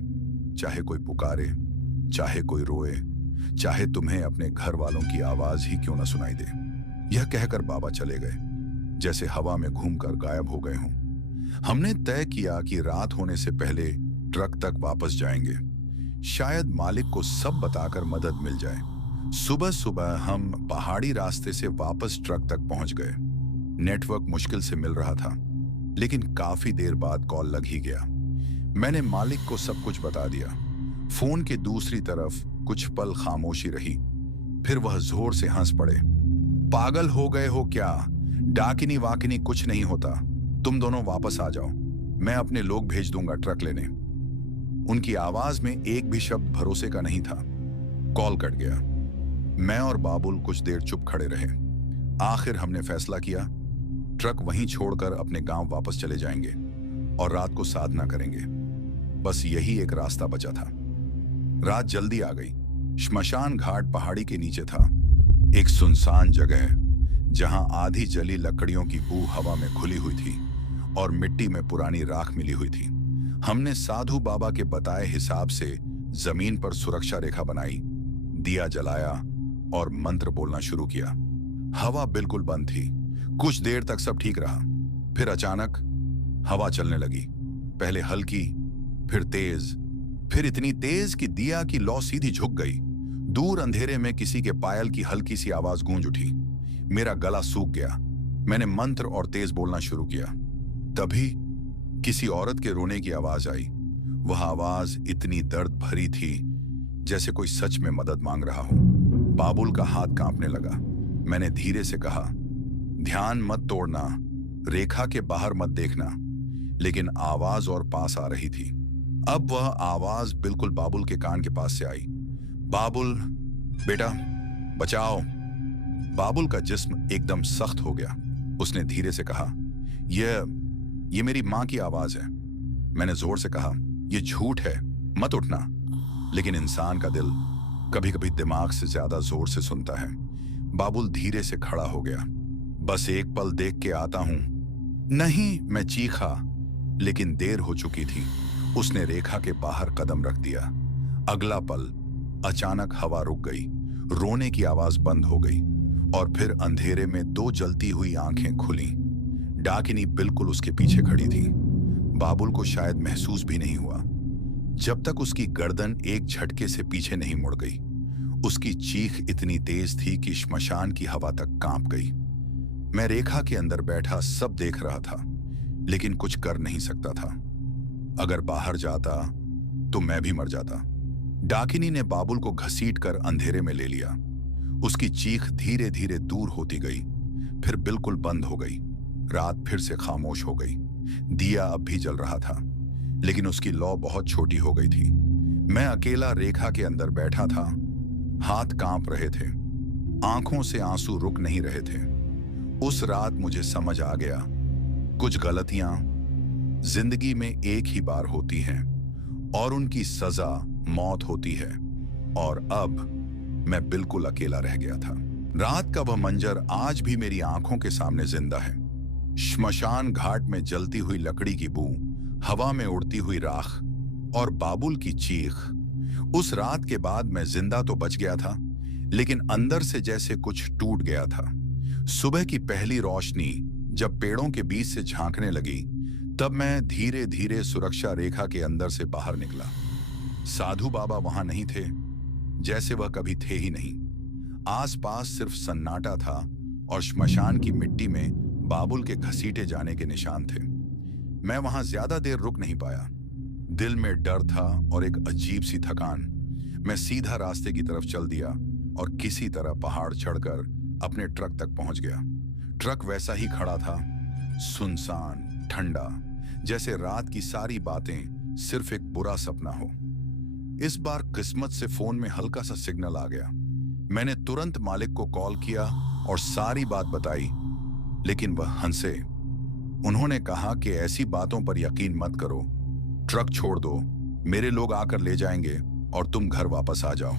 चाहे कोई पुकारे, चाहे कोई रोए, चाहे तुम्हें अपने घर वालों की आवाज ही क्यों न सुनाई दे। यह कहकर बाबा चले गए, जैसे हवा में घूमकर गायब हो गए हों। हमने तय किया कि रात होने से पहले ट्रक तक वापस जाएंगे। शायद मालिक को सब बताकर मदद मिल जाए। सुबह सुबह हम पहाड़ी रास्ते से वापस ट्रक तक पहुंच गए। नेटवर्क मुश्किल से मिल रहा था, लेकिन काफी देर बाद कॉल लग ही गया। मैंने मालिक को सब कुछ बता दिया। फोन के दूसरी तरफ कुछ पल खामोशी रही, फिर वह जोर से हंस पड़े। पागल हो गए हो क्या? डाकिनी वाकिनी कुछ नहीं होता। तुम दोनों वापस आ जाओ, मैं अपने लोग भेज दूंगा ट्रक लेने। उनकी आवाज में एक भी शब्द भरोसे का नहीं था। कॉल कट गया। मैं और बाबुल कुछ देर चुप खड़े रहे। आखिर हमने फैसला किया, ट्रक वहीं छोड़कर अपने गांव वापस चले जाएंगे और रात को साधना करेंगे। बस यही एक रास्ता बचा था। रात जल्दी आ गई। श्मशान घाट पहाड़ी के नीचे था, एक सुनसान जगह जहां आधी जली लकड़ियों की बू हवा में खुली हुई थी और मिट्टी में पुरानी राख मिली हुई थी। हमने साधु बाबा के बताए हिसाब से जमीन पर सुरक्षा रेखा बनाई, दिया जलाया और मंत्र बोलना शुरू किया। हवा बिल्कुल बंद थी। कुछ देर तक सब ठीक रहा, फिर अचानक हवा चलने लगी। पहले हल्की, फिर तेज, फिर इतनी तेज कि दिया की लौ सीधी झुक गई। दूर अंधेरे में किसी के पायल की हल्की सी आवाज गूंज उठी। मेरा गला सूख गया। मैंने मंत्र और तेज बोलना शुरू किया। तभी किसी औरत के रोने की आवाज आई। वह आवाज इतनी दर्द भरी थी जैसे कोई सच में मदद मांग रहा हो। बाबुल का हाथ कांपने लगा। मैंने धीरे से कहा, ध्यान मत तोड़ना, रेखा के बाहर मत देखना। लेकिन आवाज और पास आ रही थी। अब वह आवाज बिल्कुल बाबुल के कान के पास से आई। बाबुल, बेटा, बचाओ। बाबुल का जिस्म एकदम सख्त हो गया। उसने धीरे से कहा, ये मेरी मां की आवाज है। मैंने जोर से कहा, यह झूठ है, मत उठना। लेकिन इंसान का दिल कभी कभी दिमाग से ज्यादा जोर से सुनता है। बाबुल धीरे से खड़ा हो गया। बस एक पल देख के आता हूं। नहीं, मैं चीखा, लेकिन देर हो चुकी थी। उसने रेखा के बाहर कदम रख दिया। अगला पल अचानक हवा रुक गई, रोने की आवाज बंद हो गई और फिर अंधेरे में दो जलती हुई आंखें खुली। डाकिनी बिल्कुल उसके पीछे खड़ी थी। बाबुल को शायद महसूस भी नहीं हुआ जब तक उसकी गर्दन एक झटके से पीछे नहीं मुड़ गई। उसकी चीख इतनी तेज थी कि श्मशान की हवा तक कांप गई। मैं रेखा के अंदर बैठा सब देख रहा था, लेकिन कुछ कर नहीं सकता था। अगर बाहर जाता तो मैं भी मर जाता। डाकिनी ने बाबुल को घसीट कर अंधेरे में ले लिया। उसकी चीख धीरे धीरे दूर होती गई, फिर बिल्कुल बंद हो गई। रात फिर से खामोश हो गई। दिया अब भी जल रहा था, लेकिन उसकी लौ बहुत छोटी हो गई थी। मैं अकेला रेखा के अंदर बैठा था। हाथ कांप रहे थे। आंखों से आंसू रुक नहीं रहे थे। उस रात मुझे समझ आ गया, कुछ गलतियां जिंदगी में एक ही बार होती हैं और उनकी सजा मौत होती है। और अब मैं बिल्कुल अकेला रह गया था। रात का वह मंजर आज भी मेरी आंखों के सामने जिंदा है। श्मशान घाट में जलती हुई लकड़ी की बू, हवा में उड़ती हुई राख और बाबुल की चीख। उस रात के बाद मैं जिंदा तो बच गया था, लेकिन अंदर से जैसे कुछ टूट गया था। सुबह की पहली रोशनी जब पेड़ों के बीच से झांकने लगी, तब मैं धीरे धीरे सुरक्षा रेखा के अंदर से बाहर निकला। साधु बाबा वहां नहीं थे, जैसे वह कभी थे ही नहीं। आसपास सिर्फ सन्नाटा था और श्मशान की मिट्टी में बाबुल के घसीटे जाने के निशान थे। मैं वहां ज्यादा देर रुक नहीं पाया। दिल में डर था और एक अजीब सी थकान। मैं सीधा रास्ते की तरफ चल दिया और किसी तरह पहाड़ चढ़कर अपने ट्रक तक पहुंच गया। ट्रक वैसा ही खड़ा था, सुनसान, ठंडा, जैसे रात की सारी बातें सिर्फ एक बुरा सपना हो। इस बार किस्मत से फोन में हल्का सा सिग्नल आ गया। मैंने तुरंत मालिक को कॉल किया और सारी बात बताई, लेकिन वह हंसे। उन्होंने कहा कि ऐसी बातों पर यकीन मत करो, ट्रक छोड़ दो, मेरे लोग आकर ले जाएंगे और तुम घर वापस आ जाओ।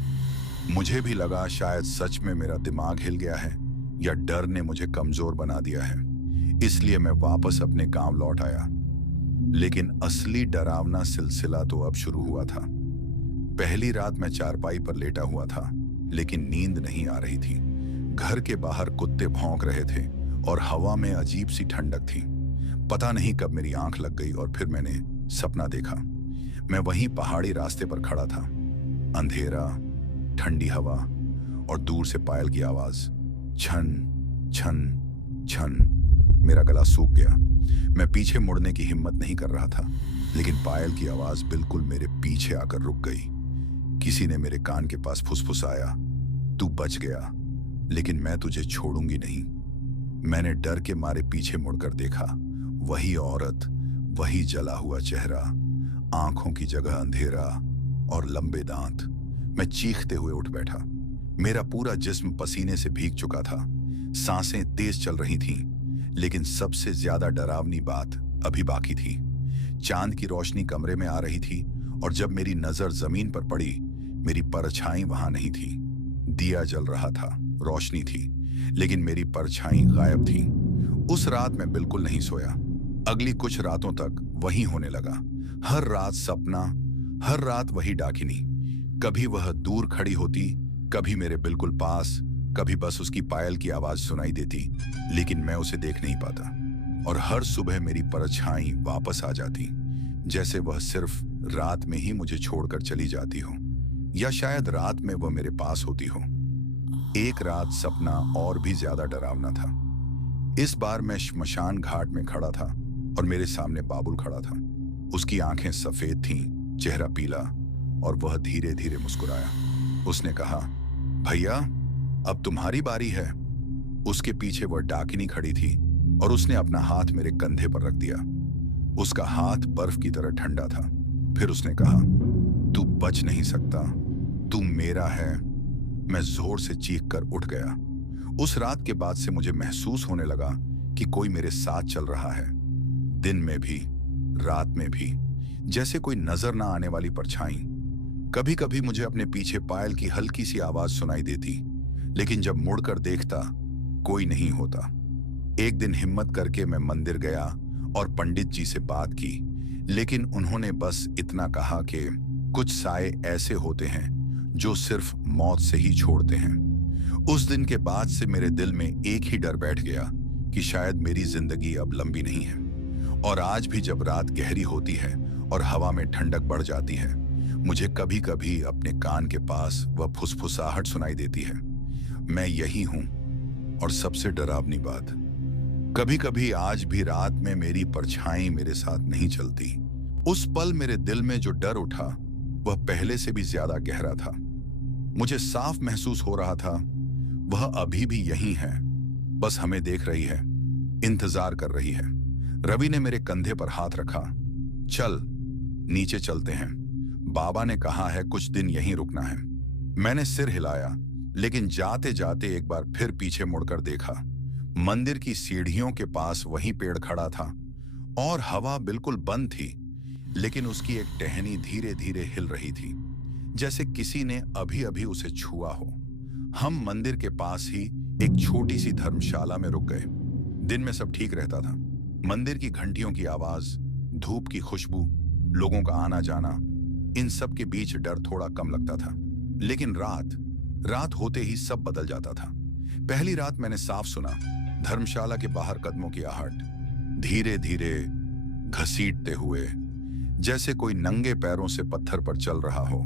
मुझे भी लगा शायद सच में मेरा दिमाग हिल गया है या डर ने मुझे कमजोर बना दिया है, इसलिए मैं वापस अपने गांव लौट आया। लेकिन असली डरावना सिलसिला तो अब शुरू हुआ था। पहली रात मैं चारपाई पर लेटा हुआ था, लेकिन नींद नहीं आ रही थी। घर के बाहर कुत्ते भौंक रहे थे और हवा में अजीब सी ठंडक थी। पता नहीं कब मेरी आंख लग गई और फिर मैंने सपना देखा। मैं वहीं पहाड़ी रास्ते पर खड़ा था। अंधेरा, ठंडी हवा और दूर से पायल की आवाज, छन छन छन। मेरा गला सूख गया। मैं पीछे मुड़ने की हिम्मत नहीं कर रहा था, लेकिन पायल की आवाज बिल्कुल मेरे पीछे आकर रुक गई। किसी ने मेरे कान के पास फुसफुसाया, तू बच गया, लेकिन मैं तुझे छोड़ूंगी नहीं। मैंने डर के मारे पीछे मुड़कर देखा। वही औरत, वही जला हुआ चेहरा, आंखों की जगह अंधेरा और लंबे दांत। मैं चीखते हुए उठ बैठा। मेरा पूरा जिस्म पसीने से भीग चुका था। सांसें तेज चल रही थीं, लेकिन सबसे ज्यादा डरावनी बात अभी बाकी थी। चांद की रोशनी कमरे में आ रही थी और जब मेरी नजर जमीन पर पड़ी, मेरी परछाई वहां नहीं थी। दिया जल रहा था, रोशनी थी, लेकिन मेरी परछाई गायब थी। उस रात मैं बिल्कुल नहीं सोया। अगली कुछ रातों तक वही होने लगा। हर रात सपना, हर रात वही डाकिनी। कभी वह दूर खड़ी होती, कभी मेरे बिल्कुल पास, कभी बस उसकी पायल की आवाज सुनाई देती, लेकिन मैं उसे देख नहीं पाता। और हर सुबह मेरी परछाई वापस आ जाती, जैसे वह सिर्फ रात में ही मुझे छोड़कर चली जाती हो, या शायद रात में वह मेरे पास होती हो। एक रात सपना और भी ज्यादा डरावना था। इस बार मैं श्मशान घाट में खड़ा था और मेरे सामने बाबुल खड़ा था। उसकी आंखें सफेद थीं, चेहरा पीला, और वह धीरे धीरे मुस्कुराया। उसने कहा, भैया अब तुम्हारी बारी है। उसके पीछे वह डाकिनी खड़ी थी और उसने अपना हाथ मेरे कंधे पर रख दिया। उसका हाथ बर्फ की तरह ठंडा था। फिर उसने कहा, तू बच नहीं सकता, तू मेरा है। मैं जोर से चीख कर उठ गया। उस रात के बाद से मुझे महसूस होने लगा कि कोई मेरे साथ चल रहा है, दिन में भी, रात में भी, जैसे कोई नजर ना आने वाली परछाई। कभी कभी मुझे अपने पीछे पायल की हल्की सी आवाज सुनाई देती, लेकिन जब मुड़कर देखता, कोई नहीं होता। एक दिन हिम्मत करके मैं मंदिर गया और पंडित जी से बात की, लेकिन उन्होंने बस इतना कहा कि कुछ साए ऐसे होते हैं जो सिर्फ मौत से ही छोड़ते हैं। उस दिन के बाद से मेरे दिल में एक ही डर बैठ गया कि शायद मेरी जिंदगी अब लंबी नहीं है। और आज भी जब रात गहरी होती है और हवा में ठंडक बढ़ जाती है, मुझे कभी कभी अपने कान के पास वह फुसफुसाहट सुनाई देती है, मैं यही हूं। और सबसे डरावनी बात, कभी कभी आज भी रात में मेरी परछाई मेरे साथ नहीं चलती। उस पल मेरे दिल में जो डर उठा, वह पहले से भी ज्यादा गहरा था। मुझे साफ महसूस हो रहा था, वह अभी भी यही है, बस हमें देख रही है, इंतजार कर रही है। रवि ने मेरे कंधे पर हाथ रखा। चल, नीचे चलते हैं। बाबा ने कहा है कुछ दिन यहीं रुकना है। मैंने सिर हिलाया, लेकिन जाते जाते एक बार फिर पीछे मुड़कर देखा। मंदिर की सीढ़ियों के पास वही पेड़ खड़ा था और हवा बिल्कुल बंद थी, लेकिन उसकी एक टहनी धीरे धीरे हिल रही थी, जैसे किसी ने अभी अभी उसे छुआ हो। हम मंदिर के पास ही एक छोटी सी धर्मशाला में रुक गए। दिन में सब ठीक रहता था। मंदिर की घंटियों की आवाज, धूप की खुशबू, लोगों का आना जाना, इन सब के बीच डर थोड़ा कम लगता था। लेकिन रात होते ही सब बदल जाता था। पहली रात मैंने साफ सुना धर्मशाला के बाहर कदमों की आहट, धीरे धीरे घसीटते हुए, जैसे कोई नंगे पैरों से पत्थर पर चल रहा हो।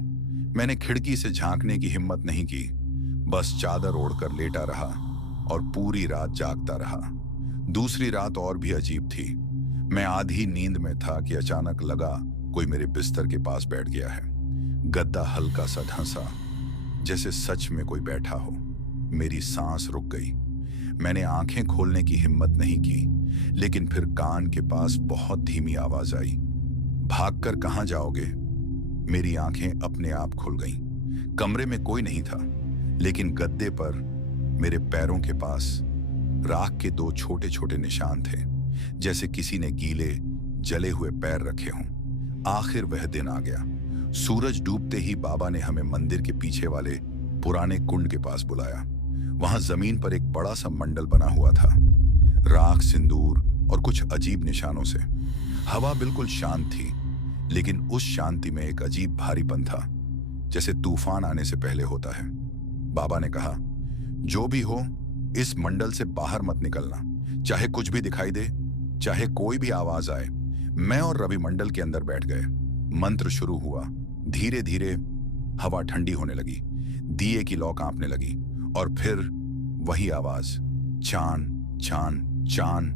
मैंने खिड़की से झांकने की हिम्मत नहीं की, बस चादर ओढ़कर लेटा रहा और पूरी रात जागता रहा। दूसरी रात और भी अजीब थी। मैं आधी नींद में था कि अचानक लगा कोई मेरे बिस्तर के पास बैठ गया है। गद्दा हल्का सा धंसा, जैसे सच में कोई बैठा हो। मेरी सांस रुक गई। मैंने आंखें खोलने की हिम्मत नहीं की, लेकिन फिर कान के पास बहुत धीमी आवाज आई, भागकर कहां जाओगे? मेरी आंखें अपने आप खुल गईं। कमरे में कोई नहीं था, लेकिन गद्दे पर मेरे पैरों के पास राख के दो छोटे छोटे निशान थे, जैसे किसी ने गीले जले हुए पैर रखे हों। आखिर वह दिन आ गया। सूरज डूबते ही बाबा ने हमें मंदिर के पीछे वाले पुराने कुंड के पास बुलाया। वहां जमीन पर एक बड़ा सा मंडल बना हुआ था, राख, सिंदूर और कुछ अजीब निशानों से। हवा बिल्कुल शांत थी, लेकिन उस शांति में एक अजीब भारीपन था, जैसे तूफान आने से पहले होता है। बाबा ने कहा, जो भी हो, इस मंडल से बाहर मत निकलना। चाहे कुछ भी दिखाई दे, चाहे कोई भी आवाज आए। मैं और रवि मंडल के अंदर बैठ गए। मंत्र शुरू हुआ। धीरे धीरे हवा ठंडी होने लगी, दिए की लौ कांपने लगी, और फिर वही आवाज, चान चान चान।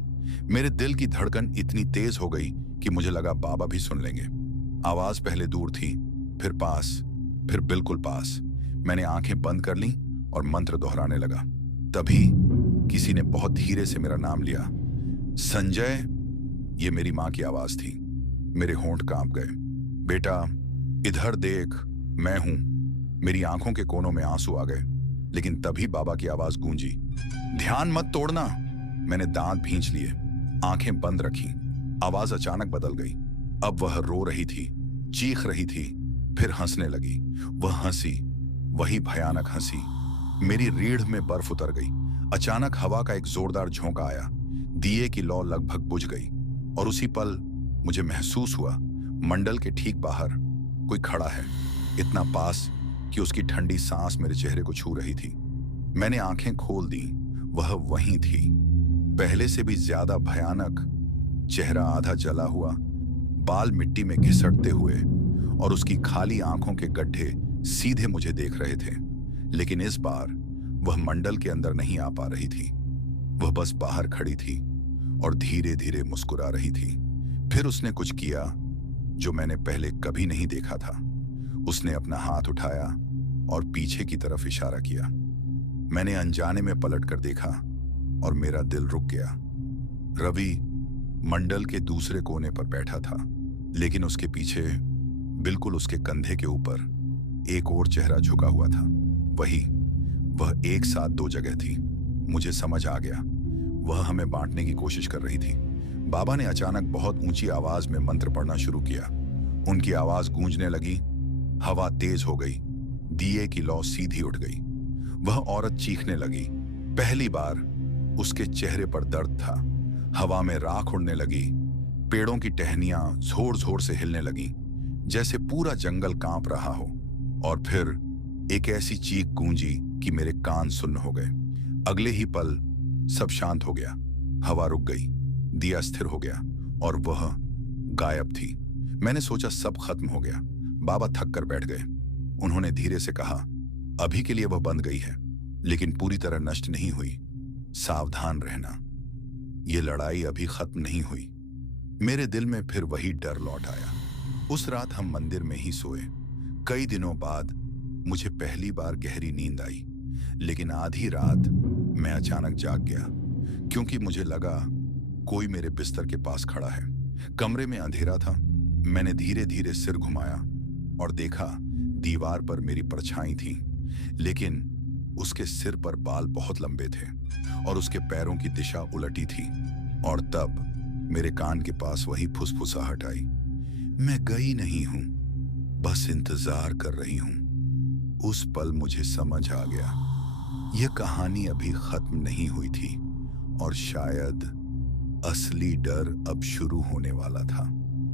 मेरे दिल की धड़कन इतनी तेज हो गई कि मुझे लगा बाबा भी सुन लेंगे। आवाज पहले दूर थी, फिर पास, फिर बिल्कुल पास। मैंने आंखें बंद कर लीं और मंत्र दोहराने लगा। तभी किसी ने बहुत धीरे से मेरा नाम लिया, संजय। ये मेरी मां की आवाज थी। मेरे होंठ कांप गए। बेटा, इधर देख, मैं हूं। मेरी आंखों के कोनों में आंसू आ गए। लेकिन तभी बाबा की आवाज गूंजी, ध्यान मत तोड़ना। मैंने दांत भींच लिए, आंखें बंद रखी। आवाज अचानक बदल गई। अब वह रो रही थी, चीख रही थी, फिर हंसने लगी। वह हंसी, वही भयानक हंसी। मेरी रीढ़ में बर्फ उतर गई। अचानक हवा का एक जोरदार झोंका आया। दिए की लौ लगभग बुझ गई, और उसी पल मुझे महसूस हुआ मंडल के ठीक बाहर कोई खड़ा है, इतना पास कि उसकी ठंडी सांस मेरे चेहरे को छू रही थी। मैंने आंखें खोल दी। वह वहीं थी, पहले से भी ज्यादा भयानक। चेहरा आधा जला हुआ, बाल मिट्टी में घिसटते हुए, और उसकी खाली आंखों के गड्ढे सीधे मुझे देख रहे थे। लेकिन इस बार वह मंडल के अंदर नहीं आ पा रही थी। वह बस बाहर खड़ी थी और धीरे धीरे मुस्कुरा रही थी। फिर उसने कुछ किया जो मैंने पहले कभी नहीं देखा था। उसने अपना हाथ उठाया और पीछे की तरफ इशारा किया। मैंने अनजाने में पलट कर देखा और मेरा दिल रुक गया। रवि मंडल के दूसरे कोने पर बैठा था, लेकिन उसके पीछे, बिल्कुल उसके कंधे के ऊपर, एक और चेहरा झुका हुआ था। वह एक साथ दो जगह थी। मुझे समझ आ गया, वह हमें बांटने की कोशिश कर रही थी। बाबा ने अचानक बहुत ऊंची आवाज में मंत्र पढ़ना शुरू किया। उनकी आवाज गूंजने लगी, हवा तेज हो गई, दिए की लौ सीधी उठ गई। वह औरत चीखने लगी। पहली बार उसके चेहरे पर दर्द था। हवा में राख उड़ने लगी, पेड़ों की टहनियां जोर जोर से हिलने लगी, जैसे पूरा जंगल कांप रहा हो। और फिर एक ऐसी चीख गूंजी कि मेरे कान सुन्न हो गए। अगले ही पल सब शांत हो गया। हवा रुक गई, दिया स्थिर हो गया, और वह गायब थी। मैंने सोचा सब खत्म हो गया। बाबा थक कर बैठ गए। उन्होंने धीरे से कहा, अभी के लिए वह बंद गई है, लेकिन पूरी तरह नष्ट नहीं हुई। सावधान रहना, यह लड़ाई अभी खत्म नहीं हुई। मेरे दिल में फिर वही डर लौट आया। उस रात हम मंदिर में ही सोए। कई दिनों बाद मुझे पहली बार गहरी नींद आई, लेकिन आधी रात मैं अचानक जाग गया, क्योंकि मुझे लगा कोई मेरे बिस्तर के पास खड़ा है। कमरे में अंधेरा था। मैंने धीरे धीरे सिर घुमाया और देखा दीवार पर मेरी परछाई थी, लेकिन उसके सिर पर बाल बहुत लंबे थे और उसके पैरों की दिशा उलटी थी। और तब मेरे कान के पास वही फुसफुसाहट आई, मैं गई नहीं हूं, बस इंतजार कर रही हूं। उस पल मुझे समझ आ गया, यह कहानी अभी खत्म नहीं हुई थी और शायद असली डर अब शुरू होने वाला था।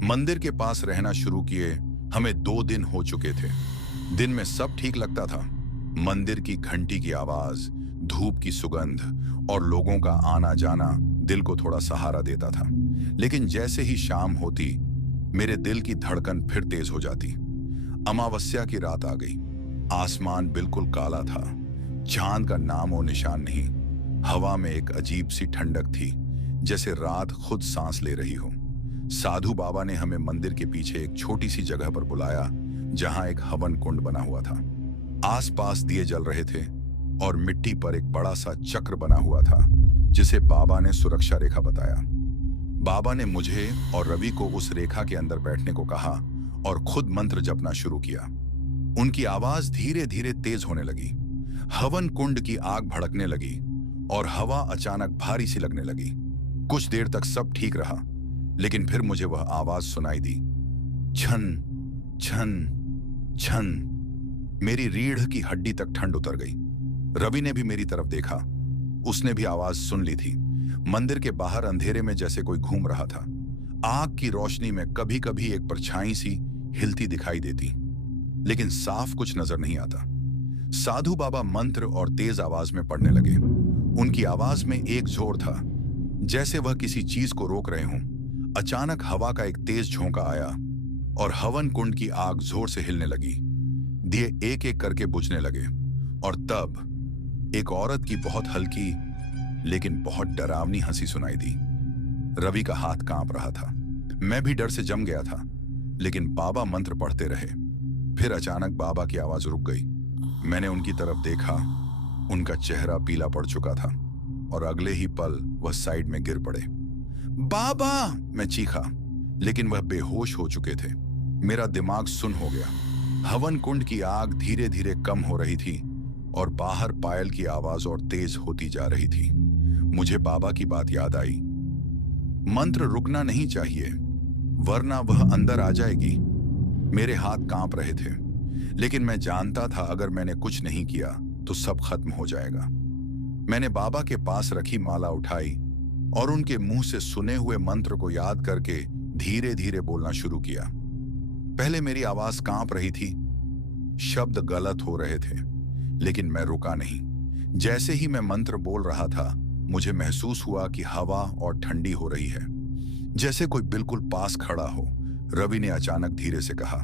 मंदिर के पास रहना शुरू किए हमें 2 दिन हो चुके थे। दिन में सब ठीक लगता था। मंदिर की घंटी की आवाज, धूप की सुगंध और लोगों का आना जाना दिल को थोड़ा सहारा देता था। लेकिन जैसे ही शाम होती, मेरे दिल की धड़कन फिर तेज हो जाती। अमावस्या की रात आ गई। आसमान बिल्कुल काला था, चांद का नामो निशान नहीं। हवा में एक अजीब सी ठंडक थी, जैसे रात खुद सांस ले रही हो। साधु बाबा ने हमें मंदिर के पीछे एक छोटी सी जगह पर बुलाया, जहां एक हवन कुंड बना हुआ था। आसपास दिए जल रहे थे और मिट्टी पर एक बड़ा सा चक्र बना हुआ था, जिसे बाबा ने सुरक्षा रेखा बताया। बाबा ने मुझे और रवि को उस रेखा के अंदर बैठने को कहा और खुद मंत्र जपना शुरू किया। उनकी आवाज धीरे धीरे तेज होने लगी। हवन कुंड की आग भड़कने लगी और हवा अचानक भारी सी लगने लगी। कुछ देर तक सब ठीक रहा, लेकिन फिर मुझे वह आवाज सुनाई दी, छन छन छन। मेरी रीढ़ की हड्डी तक ठंड उतर गई। रवि ने भी मेरी तरफ देखा। उसने भी आवाज सुन ली थी। मंदिर के बाहर अंधेरे में जैसे कोई घूम रहा था। आग की रोशनी में कभी कभी एक परछाई सी हिलती दिखाई देती, लेकिन साफ कुछ नजर नहीं आता। साधु बाबा मंत्र और तेज आवाज में पढ़ने लगे। उनकी आवाज में एक जोर था, जैसे वह किसी चीज को रोक रहे हों। अचानक हवा का एक तेज झोंका आया और हवन कुंड की आग जोर से हिलने लगी। दिए एक एक करके बुझने लगे और तब एक औरत की बहुत हल्की लेकिन बहुत डरावनी हंसी सुनाई दी। रवि का हाथ कांप रहा था। मैं भी डर से जम गया था, लेकिन बाबा मंत्र पढ़ते रहे। फिर अचानक बाबा की आवाज रुक गई। मैंने उनकी तरफ देखा। उनका चेहरा पीला पड़ चुका था और अगले ही पल वह साइड में गिर पड़े। बाबा! मैं चीखा, लेकिन वह बेहोश हो चुके थे। मेरा दिमाग सुन्न हो गया। हवन कुंड की आग धीरे धीरे कम हो रही थी और बाहर पायल की आवाज और तेज होती जा रही थी। मुझे बाबा की बात याद आई, मंत्र रुकना नहीं चाहिए, वरना वह अंदर आ जाएगी। मेरे हाथ कांप रहे थे, लेकिन मैं जानता था अगर मैंने कुछ नहीं किया तो सब खत्म हो जाएगा। मैंने बाबा के पास रखी माला उठाई और उनके मुंह से सुने हुए मंत्र को याद करके धीरे धीरे बोलना शुरू किया। पहले मेरी आवाज कांप रही थी, शब्द गलत हो रहे थे, लेकिन मैं रुका नहीं। जैसे ही मैं मंत्र बोल रहा था, मुझे महसूस हुआ कि हवा और ठंडी हो रही है, जैसे कोई बिल्कुल पास खड़ा हो। रवि ने अचानक धीरे से कहा,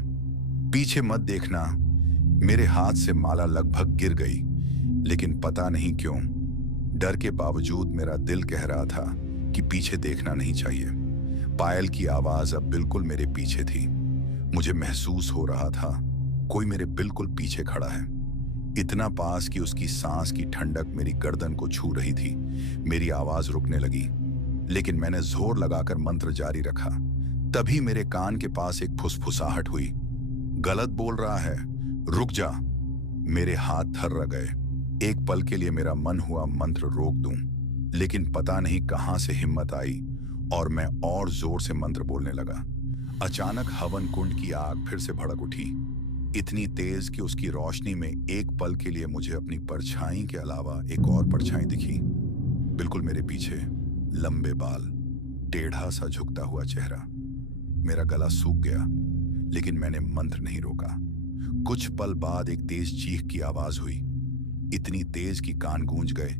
पीछे मत देखना। मेरे हाथ से माला लगभग गिर गई, लेकिन पता नहीं क्यों डर के बावजूद मेरा दिल कह रहा था कि पीछे देखना नहीं चाहिए। पायल की आवाज अब बिल्कुल मेरे पीछे थी। मुझे महसूस हो रहा था कोई मेरे बिल्कुल पीछे खड़ा है, इतना पास कि उसकी सांस की ठंडक मेरी गर्दन को छू रही थी। मेरी आवाज रुकने लगी, लेकिन मैंने जोर लगाकर मंत्र जारी रखा। तभी मेरे कान के पास एक फुसफुसाहट हुई, गलत बोल रहा है, रुक जा। मेरे हाथ थर्रा गए। एक पल के लिए मेरा मन हुआ मंत्र रोक दूं, लेकिन पता नहीं कहां से हिम्मत आई और मैं और जोर से मंत्र बोलने लगा। अचानक हवन कुंड की आग फिर से भड़क उठी, इतनी तेज कि उसकी रोशनी में एक पल के लिए मुझे अपनी परछाई के अलावा एक और परछाई दिखी, बिल्कुल मेरे पीछे। लंबे बाल, टेढ़ा सा झुकता हुआ चेहरा। मेरा गला सूख गया, लेकिन मैंने मंत्र नहीं रोका। कुछ पल बाद एक तेज चीख की आवाज हुई, इतनी तेज कि कान गूंज गए,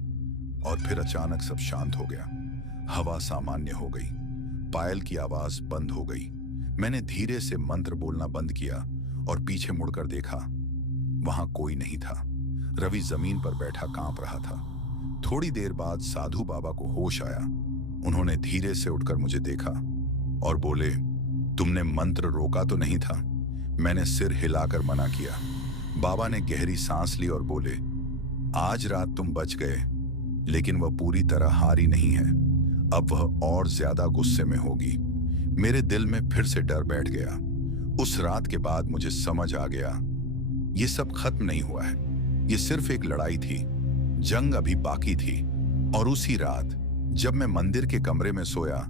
और फिर अचानक सब शांत हो गया। हवा सामान्य हो गई, पायल की आवाज बंद हो गई। मैंने धीरे से मंत्र बोलना बंद किया और पीछे मुड़कर देखा, वहां कोई नहीं था। रवि जमीन पर बैठा कांप रहा था। थोड़ी देर बाद साधु बाबा को होश आया। उन्होंने धीरे से उठकर मुझे देखा और बोले, तुमने मंत्र रोका तो नहीं था? मैंने सिर हिलाकर मना किया। बाबा ने गहरी सांस ली और बोले, आज रात तुम बच गए, लेकिन वह पूरी तरह हारी नहीं है। अब वह और ज्यादा गुस्से में होगी। मेरे दिल में फिर से डर बैठ गया। उस रात के बाद मुझे समझ आ गया, ये सब खत्म नहीं हुआ है। ये सिर्फ एक लड़ाई थी, जंग अभी बाकी थी। और उसी रात जब मैं मंदिर के कमरे में सोया,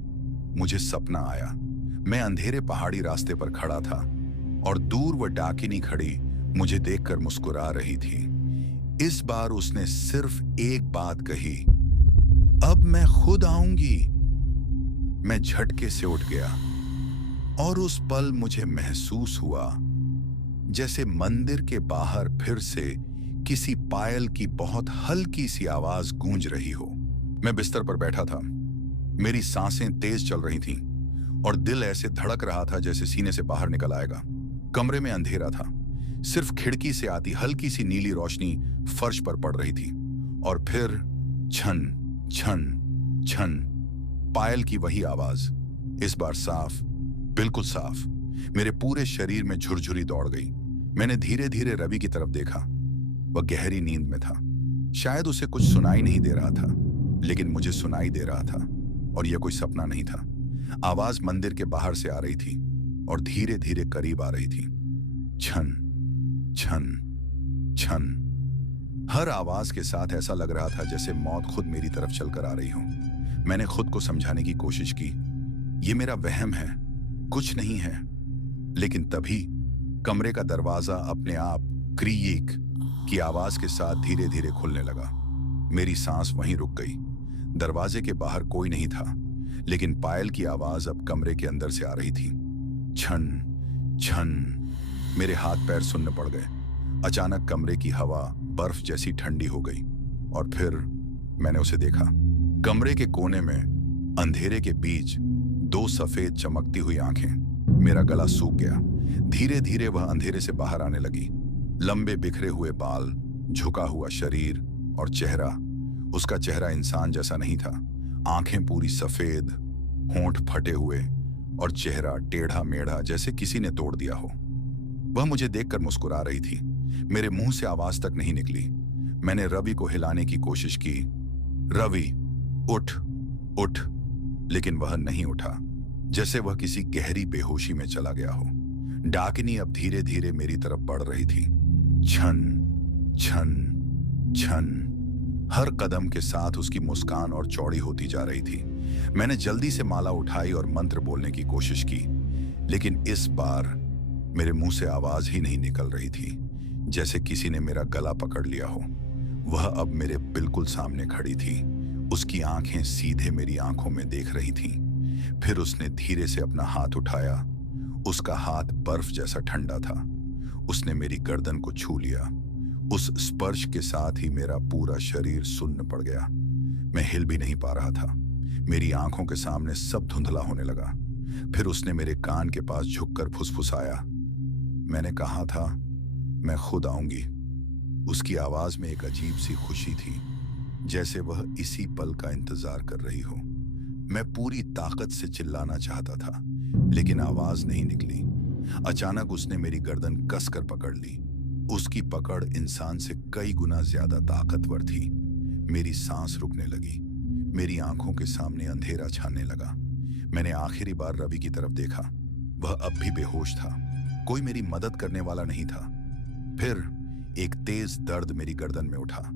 मुझे सपना आया। मैं अंधेरे पहाड़ी रास्ते पर खड़ा था और दूर वह डाकिनी खड़ी मुझे देखकर मुस्कुरा रही थी। इस बार उसने सिर्फ एक बात कही, अब मैं खुद आऊंगी। मैं झटके से उठ गया और उस पल मुझे महसूस हुआ जैसे मंदिर के बाहर फिर से किसी पायल की बहुत हल्की सी आवाज गूंज रही हो। मैं बिस्तर पर बैठा था, मेरी सांसें तेज चल रही थीं और दिल ऐसे धड़क रहा था जैसे सीने से बाहर निकल आएगा। कमरे में अंधेरा था, सिर्फ खिड़की से आती हल्की सी नीली रोशनी फर्श पर पड़ रही थी। और फिर छन छन छन, पायल की वही आवाज, इस बार साफ, बिल्कुल साफ। मेरे पूरे शरीर में झुरझुरी दौड़ गई। मैंने धीरे धीरे रवि की तरफ देखा। वह गहरी नींद में था। शायद उसे कुछ सुनाई नहीं दे रहा था, लेकिन मुझे सुनाई दे रहा था। और यह कोई सपना नहीं था। आवाज मंदिर के बाहर से आ रही थी और धीरे धीरे करीब आ रही थी। छन छन छन। हर आवाज के साथ ऐसा लग रहा था जैसे मौत खुद मेरी तरफ चलकर आ रही हो। मैंने खुद को समझाने की कोशिश की, यह मेरा वहम है, कुछ नहीं है। लेकिन तभी कमरे का दरवाजा अपने आप क्रीक की आवाज के साथ धीरे धीरे खुलने लगा। मेरी सांस वहीं रुक गई। दरवाजे के बाहर कोई नहीं था, लेकिन पायल की आवाज अब कमरे के अंदर से आ रही थी। छन छन। मेरे हाथ पैर सुन्न पड़ गए। अचानक कमरे की हवा बर्फ जैसी ठंडी हो गई और फिर मैंने उसे देखा। कमरे के कोने में अंधेरे के बीच दो सफेद चमकती हुई आंखें। मेरा गला सूख गया। धीरे धीरे वह अंधेरे से बाहर आने लगी। लंबे बिखरे हुए बाल, झुका हुआ शरीर और चेहरा। उसका चेहरा इंसान जैसा नहीं था। आंखें पूरी सफेद, होंठ फटे हुए और चेहरा टेढ़ा मेढ़ा जैसे किसी ने तोड़ दिया हो। वह मुझे देखकर मुस्कुरा रही थी। मेरे मुंह से आवाज तक नहीं निकली। मैंने रवि को हिलाने की कोशिश की, रवि उठ उठ, लेकिन वह नहीं उठा, जैसे वह किसी गहरी बेहोशी में चला गया हो। डाकिनी अब धीरे धीरे मेरी तरफ बढ़ रही थी। छन छन छन। हर कदम के साथ उसकी मुस्कान और चौड़ी होती जा रही थी। मैंने जल्दी से माला उठाई और मंत्र बोलने की कोशिश की, लेकिन इस बार मेरे मुंह से आवाज ही नहीं निकल रही थी, जैसे किसी ने मेरा गला पकड़ लिया हो। वह अब मेरे बिल्कुल सामने खड़ी थी। उसकी आंखें सीधे मेरी आंखों में देख रही थीं। फिर उसने धीरे से अपना हाथ उठाया। उसका हाथ बर्फ जैसा ठंडा था। उसने मेरी गर्दन को छू लिया। उस स्पर्श के साथ ही मेरा पूरा शरीर सुन्न पड़ गया। मैं हिल भी नहीं पा रहा था। मेरी आंखों के सामने सब धुंधला होने लगा। फिर उसने मेरे कान के पास झुककर फुसफुसाया, मैंने कहा था मैं खुद आऊंगी। उसकी आवाज में एक अजीब सी खुशी थी, जैसे वह इसी पल का इंतजार कर रही हो। मैं पूरी ताकत से चिल्लाना चाहता था, लेकिन आवाज नहीं निकली। अचानक उसने मेरी गर्दन कसकर पकड़ ली। उसकी पकड़ इंसान से कई गुना ज्यादा ताकतवर थी। मेरी सांस रुकने लगी। मेरी आंखों के सामने अंधेरा छाने लगा। मैंने आखिरी बार रवि की तरफ देखा। वह अब भी बेहोश था। कोई मेरी मदद करने वाला नहीं था। फिर एक तेज दर्द मेरी गर्दन में उठा।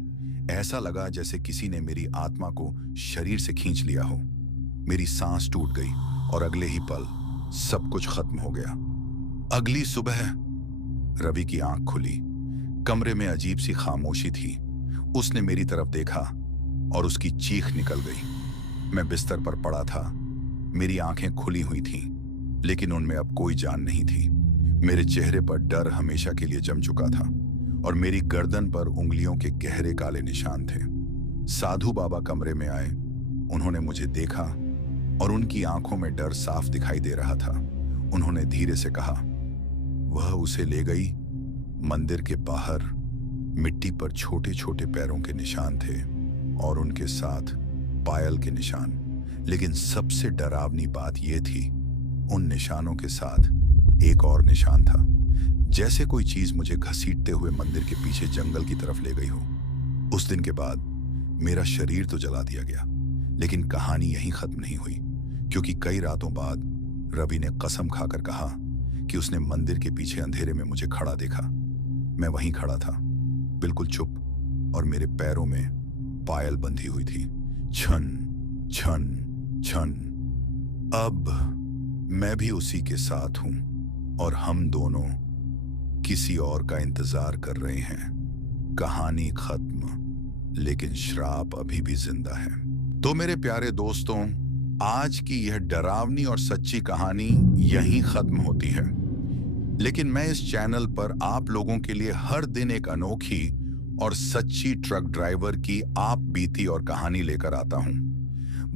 ऐसा लगा जैसे किसी ने मेरी आत्मा को शरीर से खींच लिया हो। मेरी सांस टूट गई और अगले ही पल सब कुछ खत्म हो गया। अगली सुबह रवि की आंख खुली। कमरे में अजीब सी खामोशी थी। उसने मेरी तरफ देखा और उसकी चीख निकल गई। मैं बिस्तर पर पड़ा था। मेरी आंखें खुली हुई थीं, लेकिन उनमें अब कोई जान नहीं थी। मेरे चेहरे पर डर हमेशा के लिए जम चुका था और मेरी गर्दन पर उंगलियों के गहरे काले निशान थे। साधु बाबा कमरे में आए। उन्होंने मुझे देखा और उनकी आंखों में डर साफ दिखाई दे रहा था। उन्होंने धीरे से कहा, वह उसे ले गई। मंदिर के बाहर मिट्टी पर छोटे छोटे पैरों के निशान थे और उनके साथ पायल के निशान। लेकिन सबसे डरावनी बात यह थी, उन निशानों के साथ एक और निशान था, जैसे कोई चीज मुझे घसीटते हुए मंदिर के पीछे जंगल की तरफ ले गई हो। उस दिन के बाद मेरा शरीर तो जला दिया गया, लेकिन कहानी यहीं खत्म नहीं हुई, क्योंकि कई रातों बाद रवि ने कसम खाकर कहा कि उसने मंदिर के पीछे अंधेरे में मुझे खड़ा देखा। मैं वहीं खड़ा था, बिल्कुल चुप और मेरे पैरों में पायल बंधी हुई थी। छन छन छन। अब मैं भी उसी के साथ हूं और हम दोनों किसी और का इंतजार कर रहे हैं। कहानी खत्म, लेकिन श्राप अभी भी जिंदा है। तो मेरे प्यारे दोस्तों, आज की यह डरावनी और सच्ची कहानी यहीं खत्म होती है। लेकिन मैं इस चैनल पर आप लोगों के लिए हर दिन एक अनोखी और सच्ची ट्रक ड्राइवर की आप बीती और कहानी लेकर आता हूं।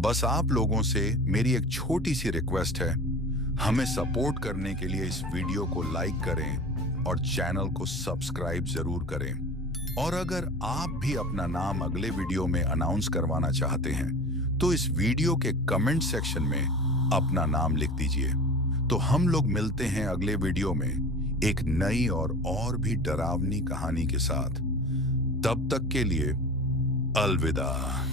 बस आप लोगों से मेरी एक छोटी सी रिक्वेस्ट है, हमें सपोर्ट करने के लिए इस वीडियो को लाइक करें और चैनल को सब्सक्राइब जरूर करें। और अगर आप भी अपना नाम अगले वीडियो में अनाउंस करवाना चाहते हैं तो इस वीडियो के कमेंट सेक्शन में अपना नाम लिख दीजिए। तो हम लोग मिलते हैं अगले वीडियो में एक नई और भी डरावनी कहानी के साथ। तब तक के लिए अलविदा।